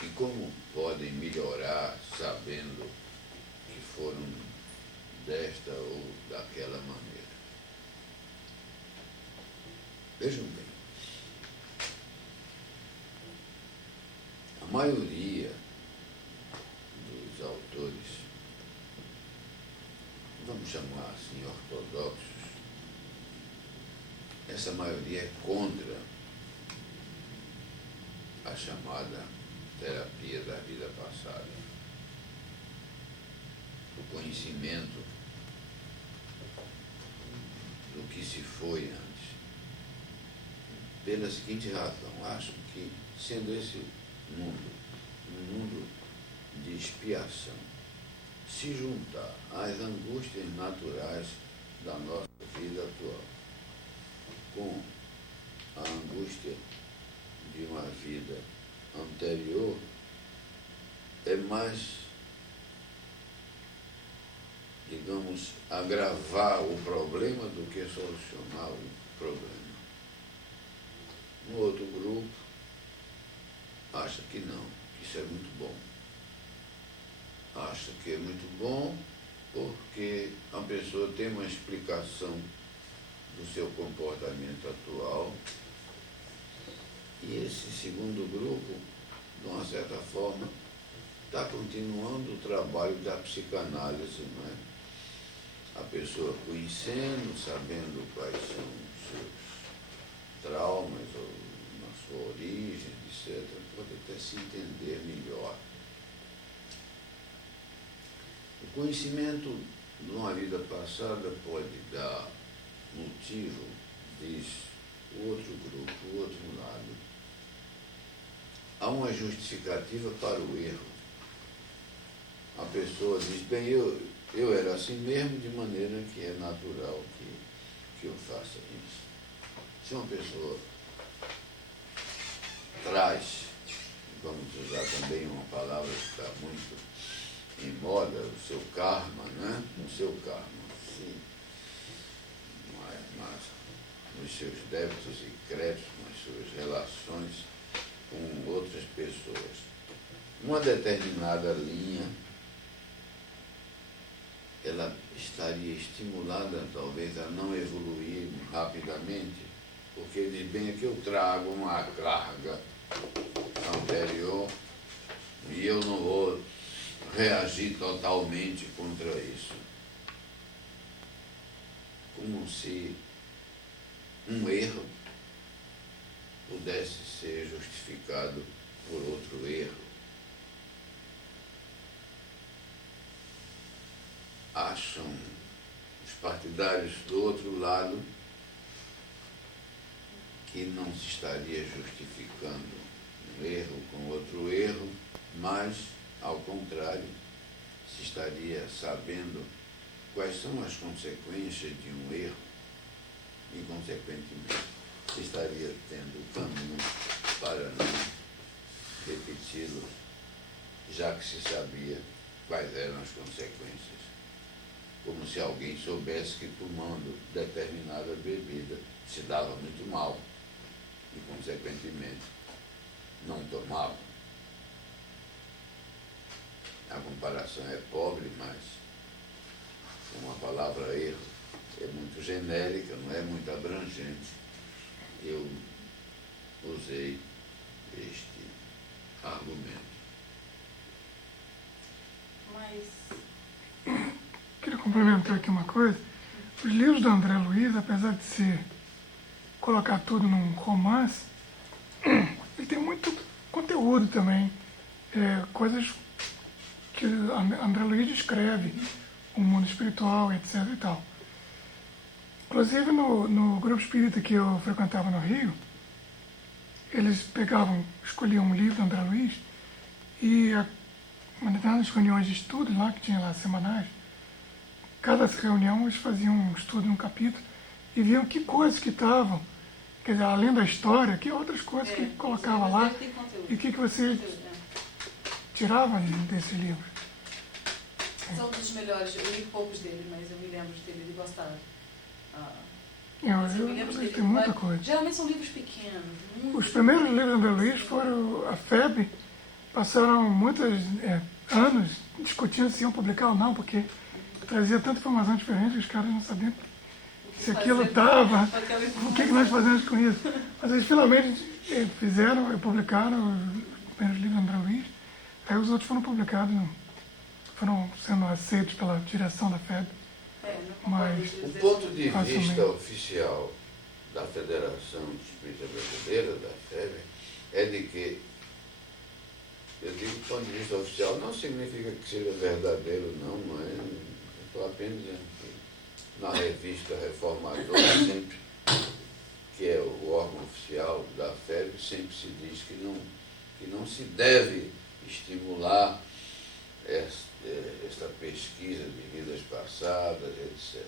e como podem melhorar sabendo que foram desta ou daquela maneira. Vejam bem, a maioria dos autores, vamos chamar assim, ortodoxos, essa maioria é contra a chamada terapia da vida passada. O conhecimento do que se foi antes. Pela seguinte razão, acham que, sendo esse mundo um mundo de expiação, se juntar às angústias naturais da nossa vida atual com a angústia de uma vida anterior, é mais, digamos, agravar o problema do que solucionar o problema. Um outro grupo acha que não, que isso é muito bom. Acha que é muito bom porque a pessoa tem uma explicação do seu comportamento atual. E esse segundo grupo, de uma certa forma, está continuando o trabalho da psicanálise, não é? A pessoa conhecendo, sabendo quais são os seus traumas, ou na sua origem, etc., pode até se entender melhor. O conhecimento de uma vida passada pode dar motivo, diz o outro grupo, o outro lado, há uma justificativa para o erro. A pessoa diz, bem, eu era assim mesmo, de maneira que é natural que eu faça isso. Se uma pessoa traz, vamos usar também uma palavra que está muito em moda, o seu karma, né? O seu karma, sim. Mas nos seus débitos e créditos, nas suas relações com outras pessoas. Uma determinada linha, ela estaria estimulada, talvez, a não evoluir rapidamente, porque diz bem que eu trago uma carga anterior e eu não vou reagir totalmente contra isso. Como se um erro pudesse ser justificado por outro erro. Acham os partidários do outro lado que não se estaria justificando um erro com outro erro, mas, ao contrário, se estaria sabendo quais são as consequências de um erro e, consequentemente, se estaria tendo o caminho para não repeti-lo, já que se sabia quais eram as consequências. Como se alguém soubesse que tomando determinada bebida se dava muito mal e, consequentemente, não tomava. A comparação é pobre, mas uma palavra erro é muito genérica, não é muito abrangente. Eu usei este argumento. Mas Queria complementar aqui uma coisa. Os livros do André Luiz, apesar de ser colocar tudo num romance, ele tem muito conteúdo também. Coisas que André Luiz descreve, o mundo espiritual, etc. e tal. Inclusive no grupo espírita que eu frequentava no Rio, eles escolhiam um livro do André Luiz e nas reuniões de estudos lá, que tinha lá semanais, cada reunião eles faziam um estudo num capítulo e viam que coisas que estavam, quer dizer, além da história, que outras coisas que colocava lá e o que você tirava desse livro. São dos melhores, eu li poucos dele, mas eu me lembro de ter lido e gostado. Eu tem muita coisa. Geralmente são livros pequenos. Os primeiros livros do André Luiz foram a FEB, passaram muitos anos discutindo se iam publicar ou não, porque trazia tanta informação diferente que os caras não sabiam se aquilo estava, o que nós fazemos com isso. Mas eles finalmente fizeram e publicaram os primeiros livros do André Luiz, aí os outros foram publicados, foram sendo aceitos pela direção da FEB. Mas o ponto de vista oficial da Federação Espírita Brasileira, da FEB, é de que, eu digo que o ponto de vista oficial não significa que seja verdadeiro, não é? Estou apenas dizendo que na revista Reformadora, sempre, que é o órgão oficial da FEB, sempre se diz que não se deve estimular esta pesquisa de vidas passadas, etc.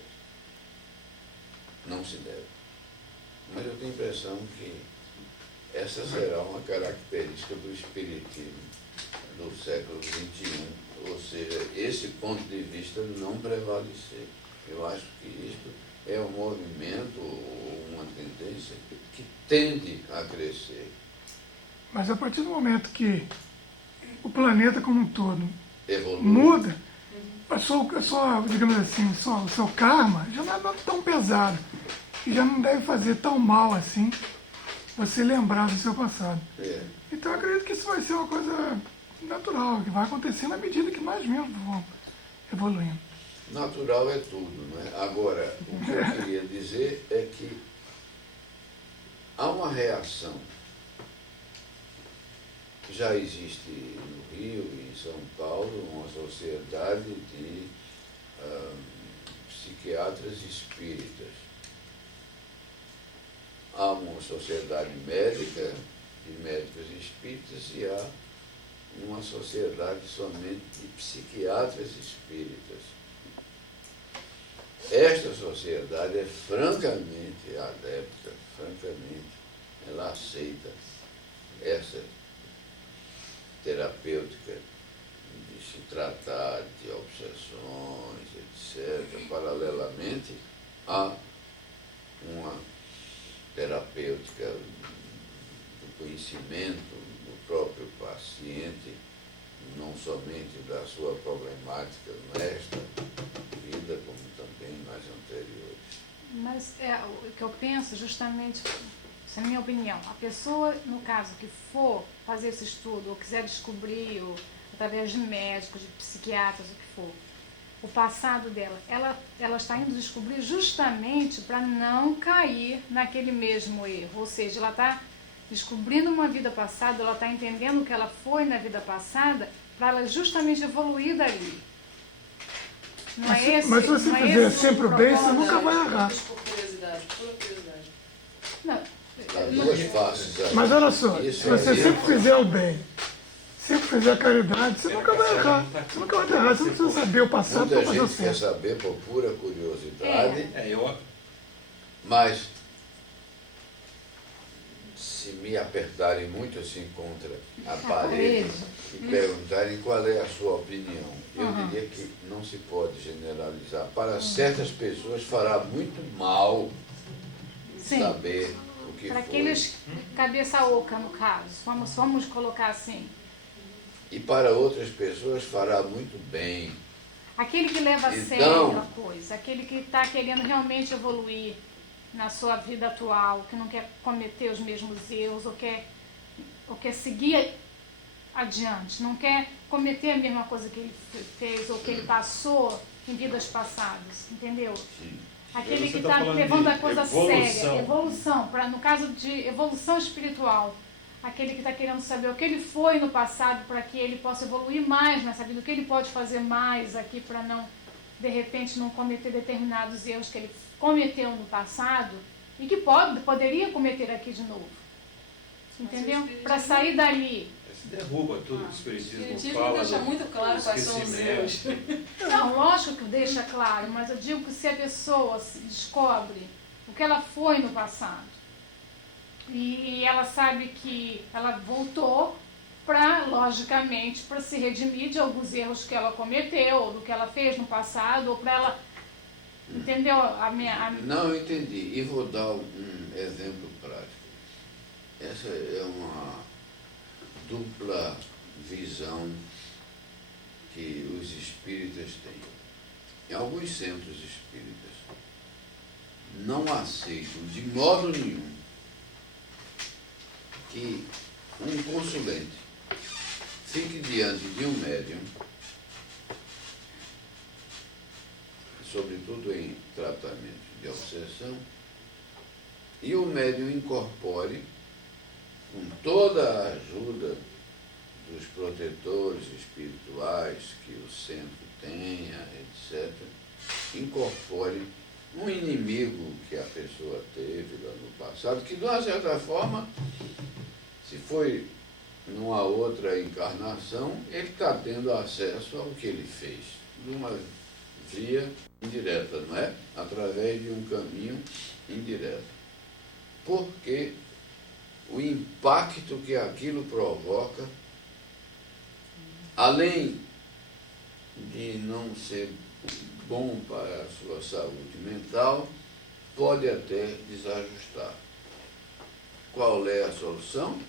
Não se deve. Mas eu tenho a impressão que essa será uma característica do espiritismo do século XXI, ou seja, esse ponto de vista não prevalecer. Eu acho que isto é um movimento ou uma tendência que tende a crescer. Mas a partir do momento que o planeta como um todo Evolui. muda, digamos assim, o seu karma já não é tão pesado. E já não deve fazer tão mal assim você lembrar do seu passado. É. Então eu acredito que isso vai ser uma coisa natural, que vai acontecer na medida que nós mesmos vamos evoluindo. Natural é tudo, não é? Agora, o que eu queria dizer é que há uma reação. Já existe no Rio e em São Paulo uma sociedade de psiquiatras espíritas. Há uma sociedade médica de médicos espíritas e há uma sociedade somente de psiquiatras espíritas. Esta sociedade é francamente adepta, francamente, ela aceita essa terapêutica de se tratar de obsessões, etc. Paralelamente, há uma terapêutica do conhecimento do próprio paciente, não somente da sua problemática nesta vida, como também nas anteriores. Mas o que eu penso justamente, essa é a minha opinião, a pessoa, no caso, que for fazer esse estudo, ou quiser descobrir, ou através de médicos, de psiquiatras, o que for, o passado dela, ela está indo descobrir justamente para não cair naquele mesmo erro. Ou seja, ela está descobrindo uma vida passada, ela está entendendo o que ela foi na vida passada, para ela justamente evoluir dali. Não é esse, Mas se você não é fizer esse sempre o bem, você nunca vai errar. Por curiosidade, pura curiosidade. Não, Há duas faces aí. Mas olha só, Isso se você aí. sempre fizer o bem, sempre fizer a caridade, você nunca vai errar. Você nunca vai errar, você não precisa saber o passado Muita para fazer o gente quer certo. saber por pura curiosidade, Eu mas se me apertarem muito assim contra a parede e perguntarem qual é a sua opinião, eu diria que não se pode generalizar. Para certas pessoas fará muito mal sim. saber o que Para foi. aqueles cabeça oca, no caso, vamos colocar assim. E para outras pessoas fará muito bem. Aquele que leva a Então- sério a coisa, aquele que está querendo realmente evoluir na sua vida atual, que não quer cometer os mesmos erros, ou quer seguir adiante, não quer cometer a mesma coisa que ele fez ou que ele passou em vidas passadas, entendeu? Sim. Aquele Você que tá está falando levando de a coisa evolução. séria, evolução, no caso de evolução espiritual, aquele que está querendo saber o que ele foi no passado para que ele possa evoluir mais nessa vida, o que ele pode fazer mais aqui para não, de repente, não cometer determinados erros que ele cometeu no passado e que poderia cometer aqui de novo. Entendeu? Para sair dali. se derruba tudo que o Espiritismo O Espiritismo fala. deixa do muito claro quais são os erros. esquecimento. Não, lógico que deixa claro, mas eu digo que se a pessoa descobre o que ela foi no passado e ela sabe que ela voltou logicamente, para se redimir de alguns erros que ela cometeu, ou do que ela fez no passado, ou para ela, entendeu? Não, eu entendi. E vou dar um exemplo prático. Essa é uma dupla visão que os espíritas têm. Em alguns centros espíritas não aceitam de modo nenhum que um consulente fique diante de um médium, sobretudo em tratamento de obsessão, e o médium incorpore, com toda a ajuda dos protetores espirituais que o centro tenha, etc., incorpore um inimigo que a pessoa teve lá no passado, que de uma certa forma, se foi numa outra encarnação, ele está tendo acesso ao que ele fez, de uma via indireta, não é? Através de um caminho indireto. Porque o impacto que aquilo provoca, além de não ser bom para a sua saúde mental, pode até desajustar. Qual é a solução?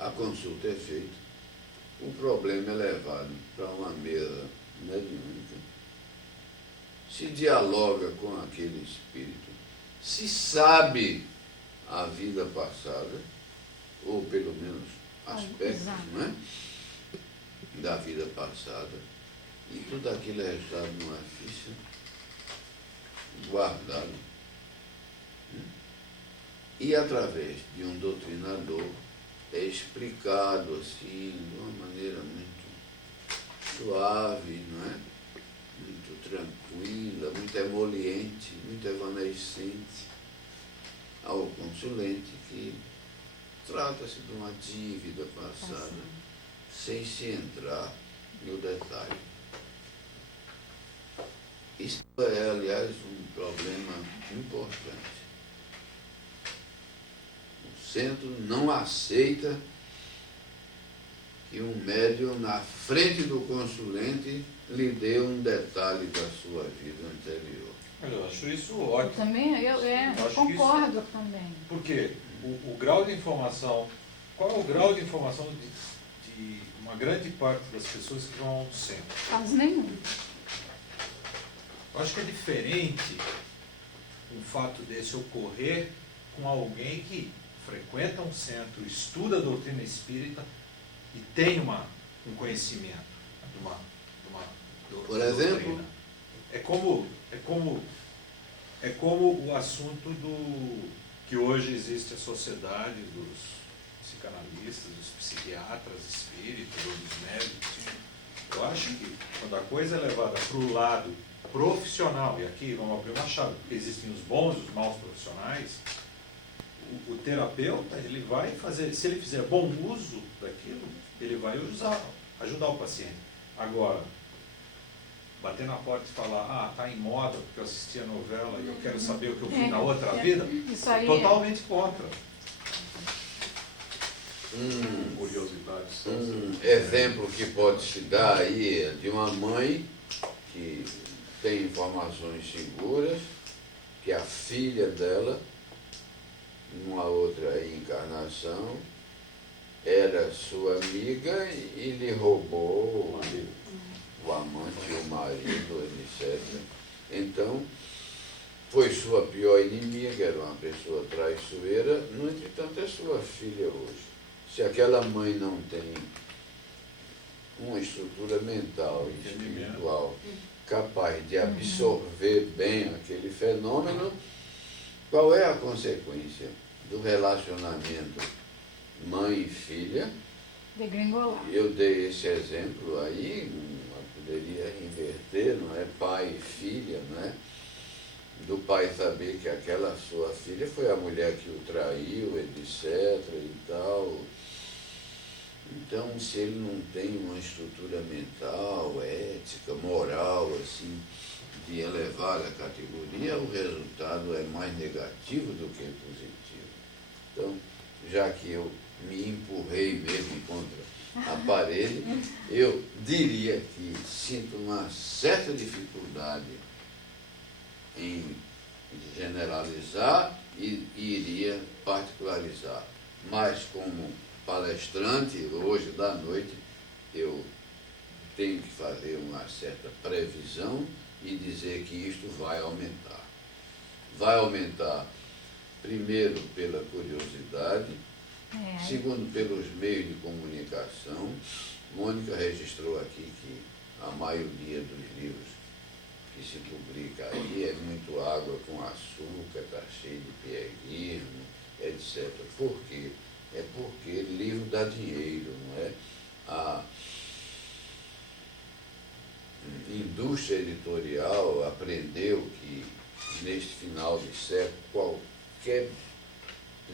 a consulta é feita, o problema é levado para uma mesa mediúnica, se dialoga com aquele espírito, se sabe a vida passada, ou pelo menos aspectos, não é? Da vida passada, e tudo aquilo é registrado numa ficha, guardado, e através de um doutrinador é explicado assim, de uma maneira muito suave, não é? Muito tranquila, muito emoliente, muito evanescente ao consulente, que trata-se de uma dívida passada, sem se entrar no detalhe. Isso é, aliás, um problema importante. O centro não aceita que um médium, na frente do consulente, lhe dê um detalhe da sua vida anterior. Eu acho isso Eu ótimo. também, eu acho concordo também. Por quê? O grau de informação, qual é o grau de informação de uma grande parte das pessoas que vão ao centro? Quase nenhum. Eu acho que é diferente um fato desse ocorrer com alguém que frequenta um centro, estuda a doutrina espírita e tem um conhecimento de uma Por exemplo? doutrina. É como o assunto que hoje existe a sociedade dos psicanalistas, dos psiquiatras espíritas ou dos médicos. Eu acho que quando a coisa é levada para o lado profissional, e aqui vamos abrir uma chave, porque existem os bons e os maus profissionais, o terapeuta, ele vai fazer, se ele fizer bom uso daquilo, ele vai ajudar o paciente. Agora, bater na porta e falar, tá em moda porque eu assisti a novela e eu quero saber o que eu fiz na outra vida, Isso aí totalmente contra. Curiosidade. Exemplo que pode se dar aí é de uma mãe que tem informações seguras que a filha dela, numa outra encarnação, era sua amiga e lhe roubou o amante, o marido, etc. Então, foi sua pior inimiga, era uma pessoa traiçoeira, no entretanto é sua filha hoje. Se aquela mãe não tem uma estrutura mental e espiritual capaz de absorver bem aquele fenômeno, qual é a consequência do relacionamento mãe e filha? degringolar. Eu dei esse exemplo aí, poderia inverter, não é? Pai e filha, não é? Do pai saber que aquela sua filha foi a mulher que o traiu, etc. e tal. Então, se ele não tem uma estrutura mental, ética, moral, assim, de elevada categoria, o resultado é mais negativo do que positivo. Então, já que eu me empurrei mesmo contra a parede, eu diria que sinto uma certa dificuldade em generalizar e iria particularizar. Mas como palestrante, hoje da noite, eu tenho que fazer uma certa previsão e dizer que isto vai aumentar. Vai aumentar, primeiro, pela curiosidade, segundo, pelos meios de comunicação. Mônica registrou aqui que a maioria dos livros que se publica aí é muito água com açúcar, está cheio de pieguismo, etc. Por quê? É porque livro dá dinheiro, não é? A indústria editorial aprendeu que, neste final de século, qualquer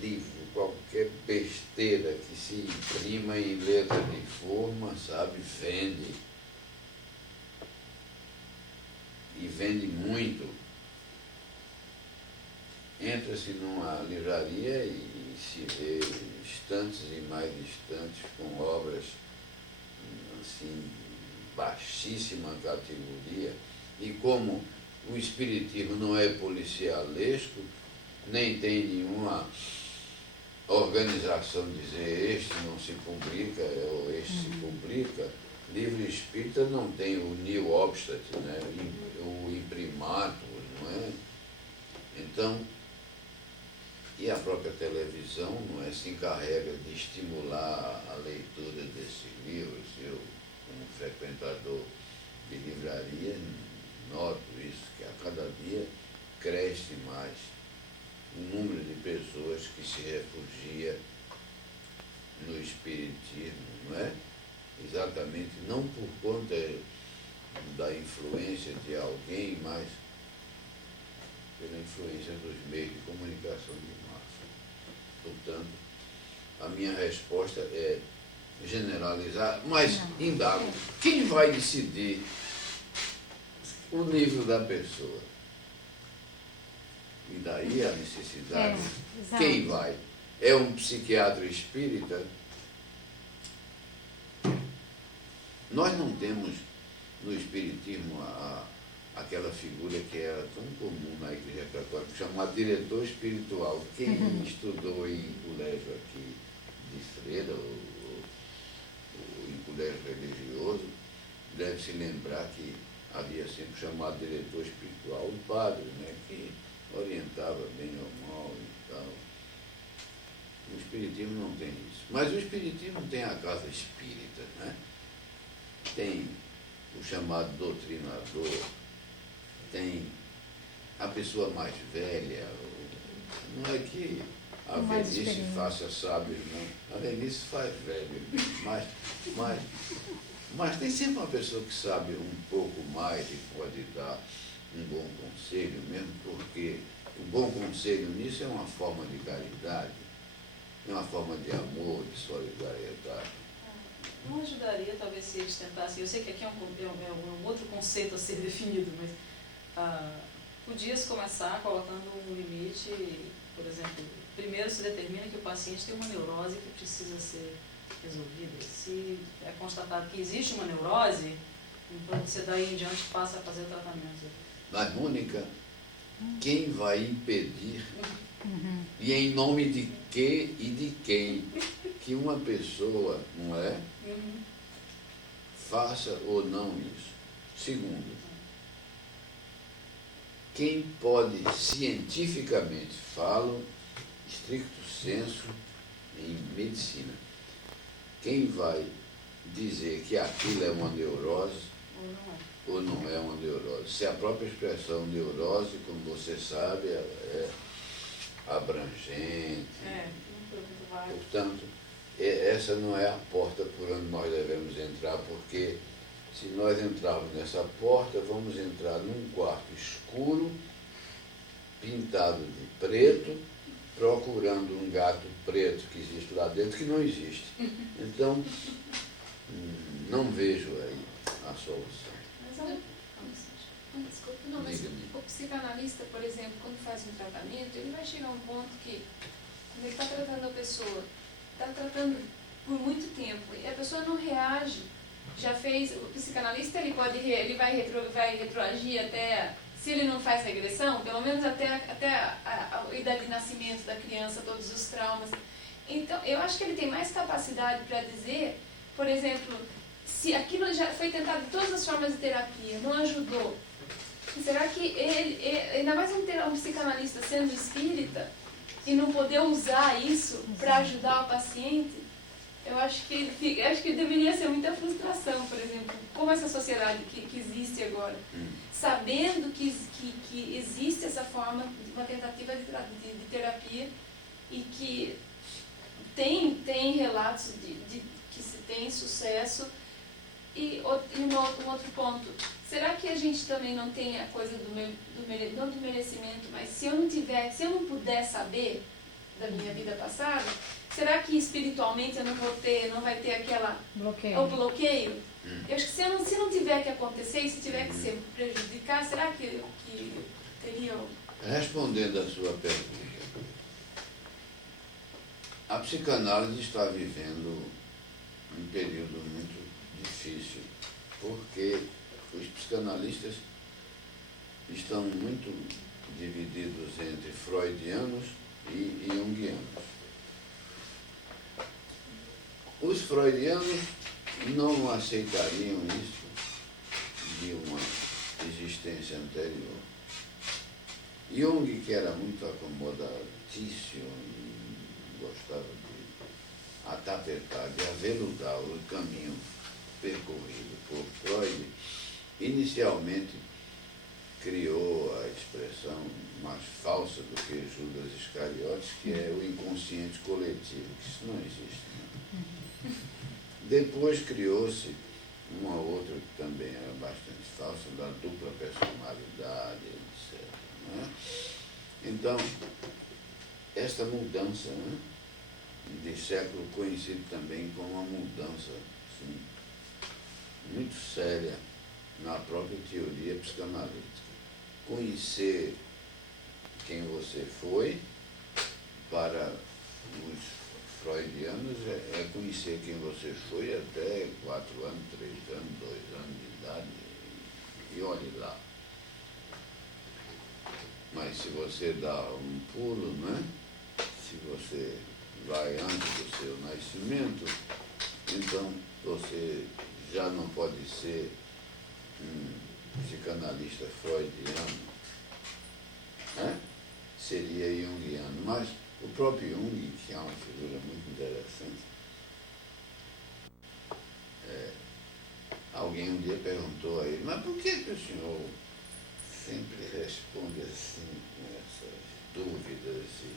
livro, qualquer besteira que se imprima em letra de forma, sabe, vende. E vende muito. Entra-se numa livraria e se vê estantes e mais estantes com obras, assim, baixíssima categoria. E como o espiritismo não é policialesco, nem tem nenhuma a organização dizer este não se publica, ou este se publica, livro espírita não tem o nil obstat, né? O imprimatur, não é? Então, e a própria televisão, não é, se encarrega de estimular a leitura desses livros. Eu, como frequentador de livraria, noto isso, que a cada dia cresce mais o número de pessoas que se refugia no espiritismo, não é? Exatamente, não por conta da influência de alguém, mas pela influência dos meios de comunicação de massa. Portanto, a minha resposta é generalizar, mas indago. Quem vai decidir o nível da pessoa? E daí a necessidade. exato. Quem vai? É um psiquiatra espírita? Nós não temos no espiritismo aquela figura que era tão comum na Igreja Católica, chamada diretor espiritual. Quem estudou em colégio aqui de freira ou em colégio religioso deve se lembrar que havia sempre chamado diretor espiritual o padre, né, que orientava bem ou mal e tal. O espiritismo não tem isso. Mas o espiritismo tem a casa espírita, né? Tem o chamado doutrinador, tem a pessoa mais velha. Não é que a velhice faça sábios, não. A velhice faz velho. Mas tem sempre uma pessoa que sabe um pouco mais e pode dar um bom conselho, mesmo porque o bom conselho nisso é uma forma de caridade, é uma forma de amor, de solidariedade. Não ajudaria, talvez, se eles tentassem, eu sei que aqui é um outro conceito a ser definido, mas podia-se começar colocando um limite, por exemplo, primeiro se determina que o paciente tem uma neurose que precisa ser resolvida. Se é constatado que existe uma neurose, então você daí em diante passa a fazer o tratamento. Mas, Mônica, quem vai impedir, e em nome de quê e de quem, que uma pessoa, não é, faça ou não isso? Segundo, quem pode cientificamente, falo, stricto sensu, em medicina, quem vai dizer que aquilo é uma neurose ou não é uma neurose? Se a própria expressão neurose, como você sabe, é abrangente. Portanto, essa não é a porta por onde nós devemos entrar, porque se nós entrarmos nessa porta, vamos entrar num quarto escuro, pintado de preto, procurando um gato preto que existe lá dentro, que não existe. Então, não vejo aí a solução. Desculpa, não, mas o psicanalista, por exemplo, quando faz um tratamento, ele vai chegar a um ponto que, quando ele está tratando a pessoa, está tratando por muito tempo, e a pessoa não reage, já fez, o psicanalista ele vai retroagir até, se ele não faz regressão, pelo menos até a idade de nascimento da criança, todos os traumas. Então, eu acho que ele tem mais capacidade para dizer, por exemplo, se aquilo já foi tentado de todas as formas de terapia, não ajudou, será que ele ainda mais um psicanalista sendo espírita, e não poder usar isso para ajudar o paciente, eu acho que deveria ser muita frustração, por exemplo, como essa sociedade que existe agora, sabendo que existe essa forma, uma tentativa de terapia, e que tem relatos de que se tem sucesso. E um outro ponto, será que a gente também não tem a coisa não do merecimento, mas se eu não puder saber da minha vida passada, será que espiritualmente eu não vai ter o bloqueio? Eu acho que se não tiver que acontecer, e se tiver que se prejudicar, será que teria... Respondendo à sua pergunta, a psicanálise está vivendo um período muito difícil, porque os psicanalistas estão muito divididos entre freudianos e junguianos. Os freudianos não aceitariam isso de uma existência anterior. Jung, que era muito acomodatício, gostava de atapetar, de aveludar o caminho percorrido por Freud, inicialmente criou a expressão mais falsa do que Judas Iscariotes, que é o inconsciente coletivo, que isso não existe. Né? Depois criou-se uma outra que também era bastante falsa, da dupla personalidade, etc. Né? Então, esta mudança, né, de século coincide também com uma mudança assim, muito séria na própria teoria psicanalítica. Conhecer quem você foi, para os freudianos, é conhecer quem você foi até 4 anos, 3 anos, 2 anos de idade, e olhe lá. Mas se você dá um pulo, né? Se você vai antes do seu nascimento, então você já não pode ser um psicanalista freudiano, né? Seria junguiano. Mas o próprio Jung, que é uma figura muito interessante, alguém um dia perguntou a ele, mas por que o senhor sempre responde assim, com essas dúvidas e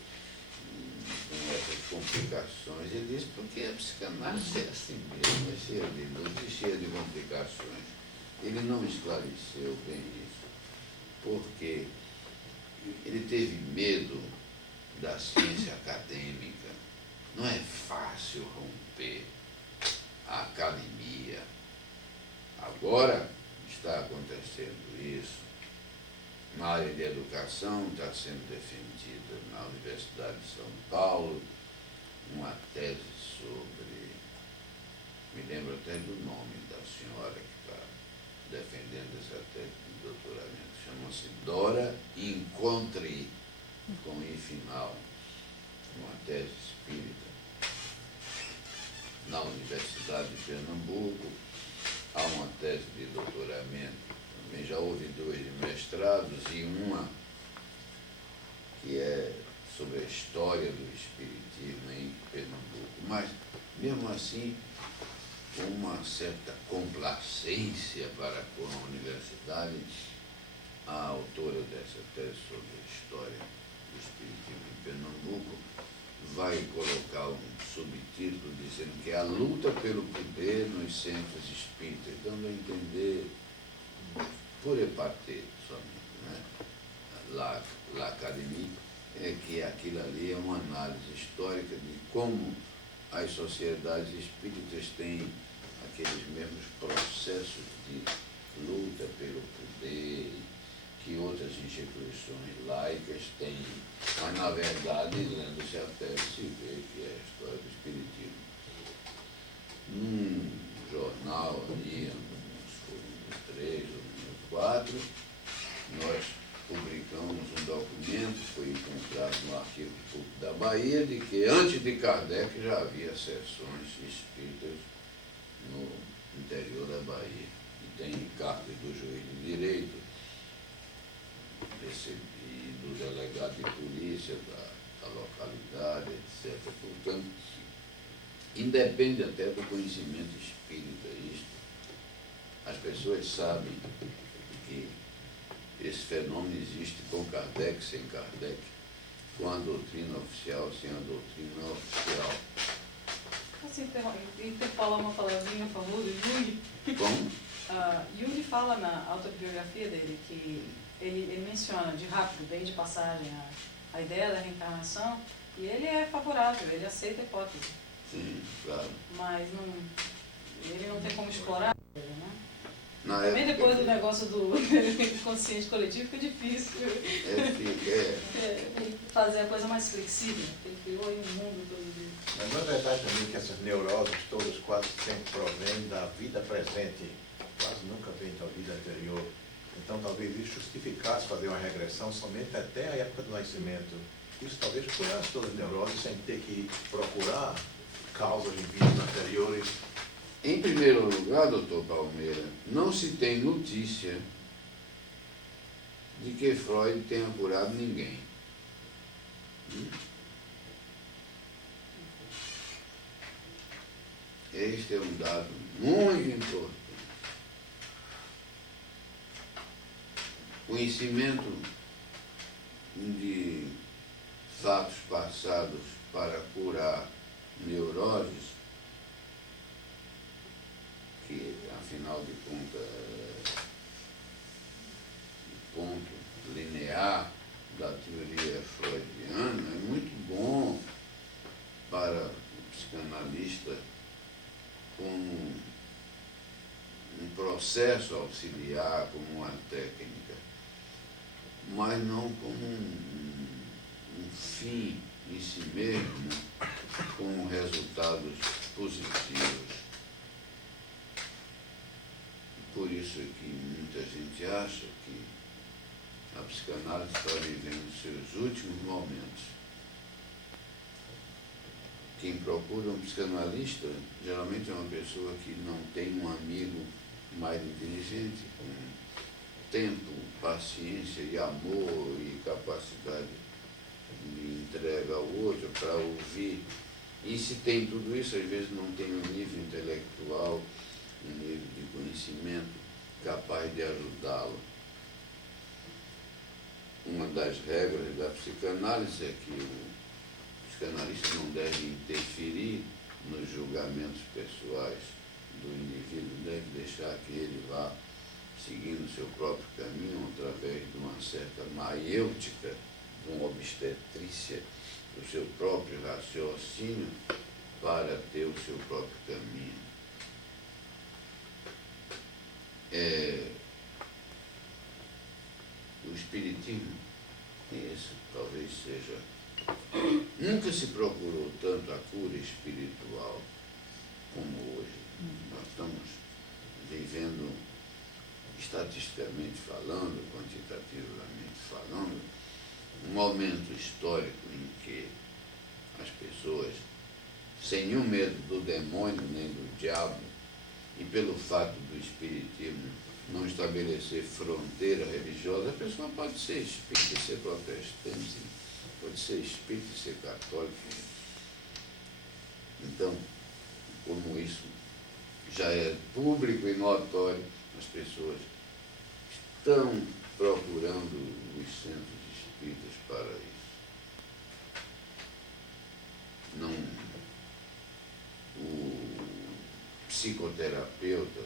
com essas complicações? Ele disse, porque a psicanálise é assim mesmo, é cheia de dúvidas e cheia de complicações. Ele não esclareceu bem isso, porque ele teve medo da ciência acadêmica. Não é fácil romper a academia. Agora está acontecendo isso. Na área de educação está sendo defendida na Universidade de São Paulo uma tese sobre, me lembro até do nome da senhora que está defendendo essa tese de doutoramento, chama-se Dora Encontre, com I final, uma tese espírita. Na Universidade de Pernambuco há uma tese de doutoramento, também já houve 2 de mestrados e uma que é sobre a história do espiritismo em Pernambuco. Mas, mesmo assim, com uma certa complacência para com a universidade, a autora dessa tese sobre a história do espiritismo em Pernambuco vai colocar um subtítulo dizendo que é a luta pelo poder nos centros espíritas, dando a entender por hepatite somente, né? La Academia, é que aquilo ali é uma análise histórica de como as sociedades espíritas têm aqueles mesmos processos de luta pelo poder que outras instituições laicas têm. Mas, na verdade, lendo-se a tese, se vê que é a história do espiritismo. Num jornal ali, no 3 ou no 4, nós publicamos um documento, foi encontrado no Arquivo Público da Bahia, de que antes de Kardec já havia sessões espíritas no interior da Bahia. E tem cartas do juiz de direito, recebi do delegado de polícia da localidade, etc. Portanto, independe até do conhecimento espírita isto. As pessoas sabem que esse fenômeno existe com Kardec, sem Kardec, com a doutrina oficial, sem a doutrina oficial. Assim, interfalar uma palavrinha a favor do Jung. Como? Jung fala na autobiografia dele que ele menciona de rápido, bem de passagem, a ideia da reencarnação, e ele é favorável, ele aceita a hipótese. Sim, claro. Mas ele não tem como explorar, né? Também depois do negócio do consciente coletivo fica difícil fazer a coisa mais flexível. Ele criou aí um mundo todo dia. Mas não é verdade também que essas neuroses todas quase sempre provêm da vida presente, quase nunca vêm da vida anterior. Então talvez isso justificasse fazer uma regressão somente até a época do nascimento. Isso talvez curasse todas as neuroses sem ter que procurar causas em vidas anteriores. Em primeiro lugar, doutor Palmeira, não se tem notícia de que Freud tenha curado ninguém. Este é um dado muito importante. Conhecimento de fatos passados para curar neuroses, que afinal de contas é o ponto linear da teoria freudiana, é muito bom para o psicanalista como um processo auxiliar, como uma técnica, mas não como um fim em si mesmo, com resultados positivos. Por isso é que muita gente acha que a psicanálise está vivendo seus últimos momentos. Quem procura um psicanalista geralmente é uma pessoa que não tem um amigo mais inteligente, com tempo, paciência e amor e capacidade de entrega ao outro para ouvir. E se tem tudo isso, às vezes não tem um nível intelectual, um nível de conhecimento capaz de ajudá-lo. Uma das regras da psicanálise é que o psicanalista não deve interferir nos julgamentos pessoais do indivíduo, deve deixar que ele vá seguindo seu próprio caminho através de uma certa maiêutica, de uma obstetrícia do seu próprio raciocínio para ter o seu próprio caminho. O espiritismo, isso talvez seja... Nunca se procurou tanto a cura espiritual como hoje. Nós estamos vivendo, estatisticamente falando, quantitativamente falando, um momento histórico em que as pessoas, sem nenhum medo do demônio nem do diabo, e pelo fato do espiritismo não estabelecer fronteira religiosa, a pessoa pode ser espírita e ser protestante, pode ser espírita e ser católico. Então, como isso já é público e notório, as pessoas estão procurando os centros espíritas para isso. Não, o psicoterapeuta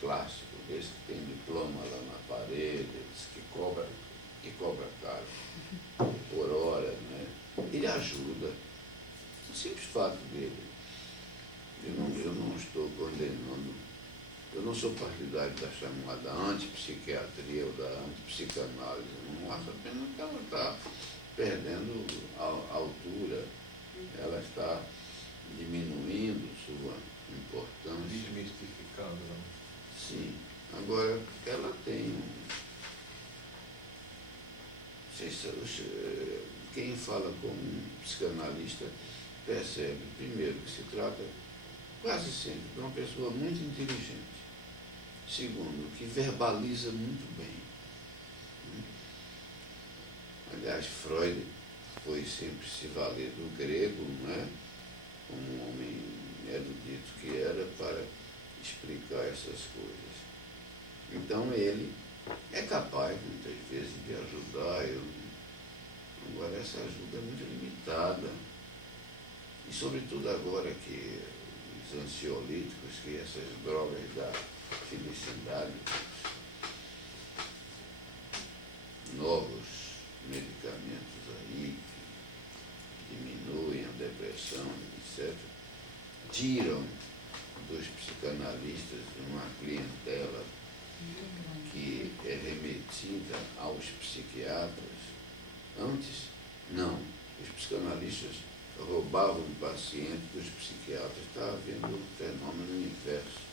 clássico, esse que tem diploma lá na parede, esse que cobra caro por hora, né? Ele ajuda. O simples fato dele. Eu não estou condenando, eu não sou partidário da chamada antipsiquiatria ou da antipsicanálise. Eu não acho apenas que ela está perdendo a altura, ela está diminuindo sua importância. Desmistificando, né? Sim. Agora, ela tem... Quem fala como um psicanalista percebe, primeiro, que se trata quase sempre de uma pessoa muito inteligente. Segundo, que verbaliza muito bem. Aliás, Freud foi sempre se valer do grego, não é? Como um homem erudito que era, para explicar essas coisas. Então ele é capaz, muitas vezes, de ajudar. Agora, essa ajuda é muito limitada. E, sobretudo, agora que os ansiolíticos, que essas drogas da felicidade, novos medicamentos aí que diminuem a depressão, etc., tiram dos psicanalistas uma clientela que é remetida aos psiquiatras. Antes, não. Os psicanalistas roubavam o paciente dos psiquiatras. Está havendo um fenômeno inverso.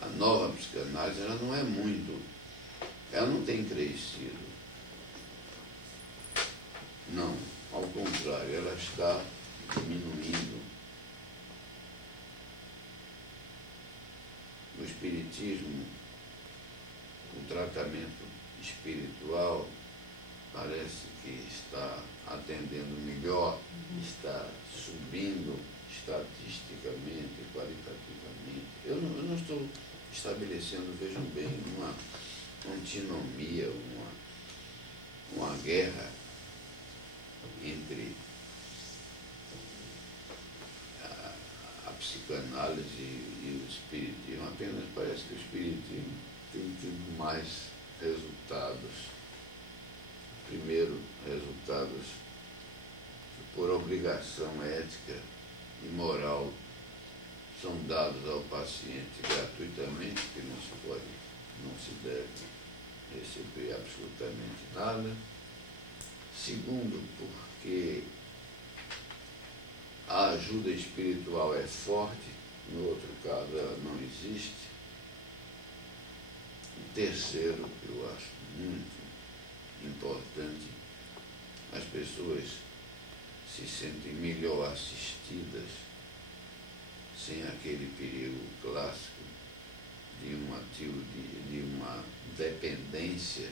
A nova psicanálise, ela não é muito, ela não tem crescido. Não, ao Ao contrário, ela está diminuindo. No Espiritismo, o tratamento espiritual parece que está atendendo melhor, está subindo estatisticamente, qualitativamente. Eu não estou estabelecendo, vejam bem, uma antinomia, uma guerra entre a psicanálise e o espiritismo. Apenas parece que o espiritismo tem tido mais resultados. Primeiro, resultados que, por obrigação ética e moral, são dados ao paciente gratuitamente, que não se deve receber absolutamente nada. Segundo, porque a ajuda espiritual é forte, no outro caso ela não existe. E terceiro, que eu acho muito importante, as pessoas se sentem melhor assistidas sem aquele perigo clássico de uma dependência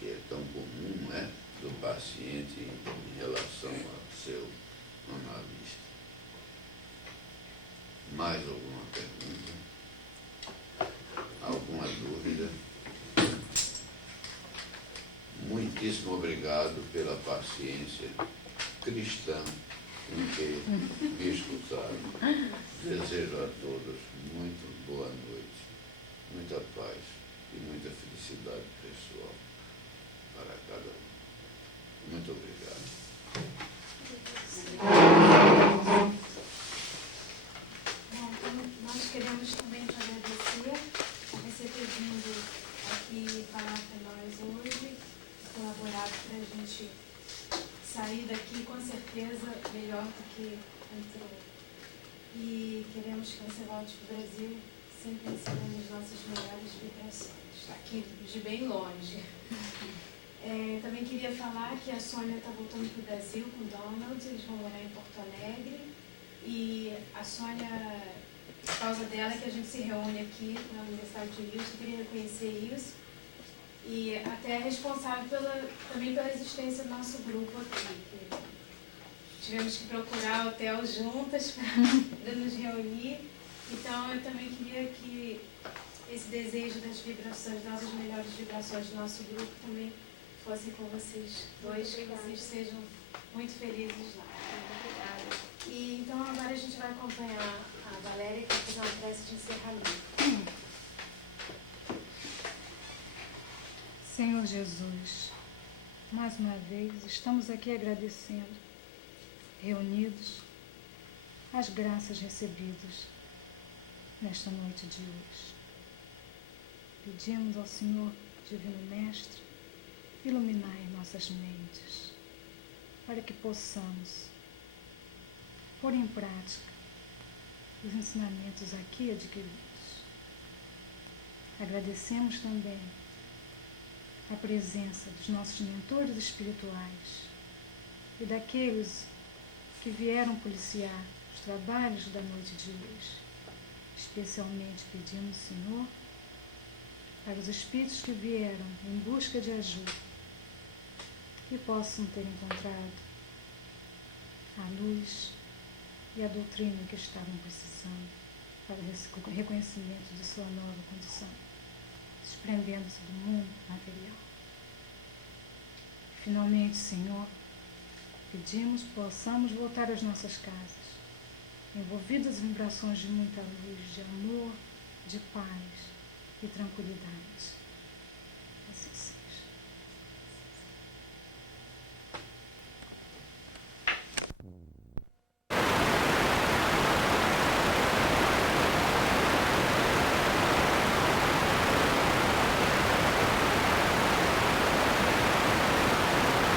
que é tão comum, não é, do paciente em relação ao seu analista. Mais alguma pergunta? Alguma dúvida? Muitíssimo obrigado pela paciência cristã com que me escutaram. Desejo a todos muito boa noite, muita paz e muita felicidade pessoal para cada um. Muito obrigado. Bom, nós queremos também te agradecer por você ter vindo aqui falar para nós hoje, colaborado para a gente sair daqui com certeza melhor do que entrou. E queremos que você volte para o Brasil sempre ensinando as nossas melhores vibrações, aqui de bem longe. Também queria falar que a Sônia está voltando para o Brasil com o Donald, eles vão morar em Porto Alegre. E a Sônia, por causa dela, que a gente se reúne aqui na Universidade de Houston, queria reconhecer isso. E até é responsável também pela existência do nosso grupo aqui. Tivemos que procurar hotel juntas para nos reunir. Então, eu também queria que esse desejo das vibrações, nossas melhores vibrações do nosso grupo também fossem com vocês dois, que vocês sejam muito felizes lá. Obrigada. E então agora a gente vai acompanhar a Valéria, que vai fazer uma prece de encerramento. Senhor Jesus, mais uma vez estamos aqui agradecendo, reunidos, as graças recebidas nesta noite de hoje. Pedimos ao Senhor, Divino Mestre, iluminar nossas mentes, para que possamos pôr em prática os ensinamentos aqui adquiridos. Agradecemos também a presença dos nossos mentores espirituais e daqueles que vieram policiar os trabalhos da noite de hoje. Especialmente pedimos, Senhor, para os espíritos que vieram em busca de ajuda, que possam ter encontrado a luz e a doutrina que estavam precisando para o reconhecimento de sua nova condição, desprendendo-se do mundo material. Finalmente, Senhor, pedimos que possamos voltar às nossas casas, envolvidas em vibrações de muita luz, de amor, de paz e tranquilidade.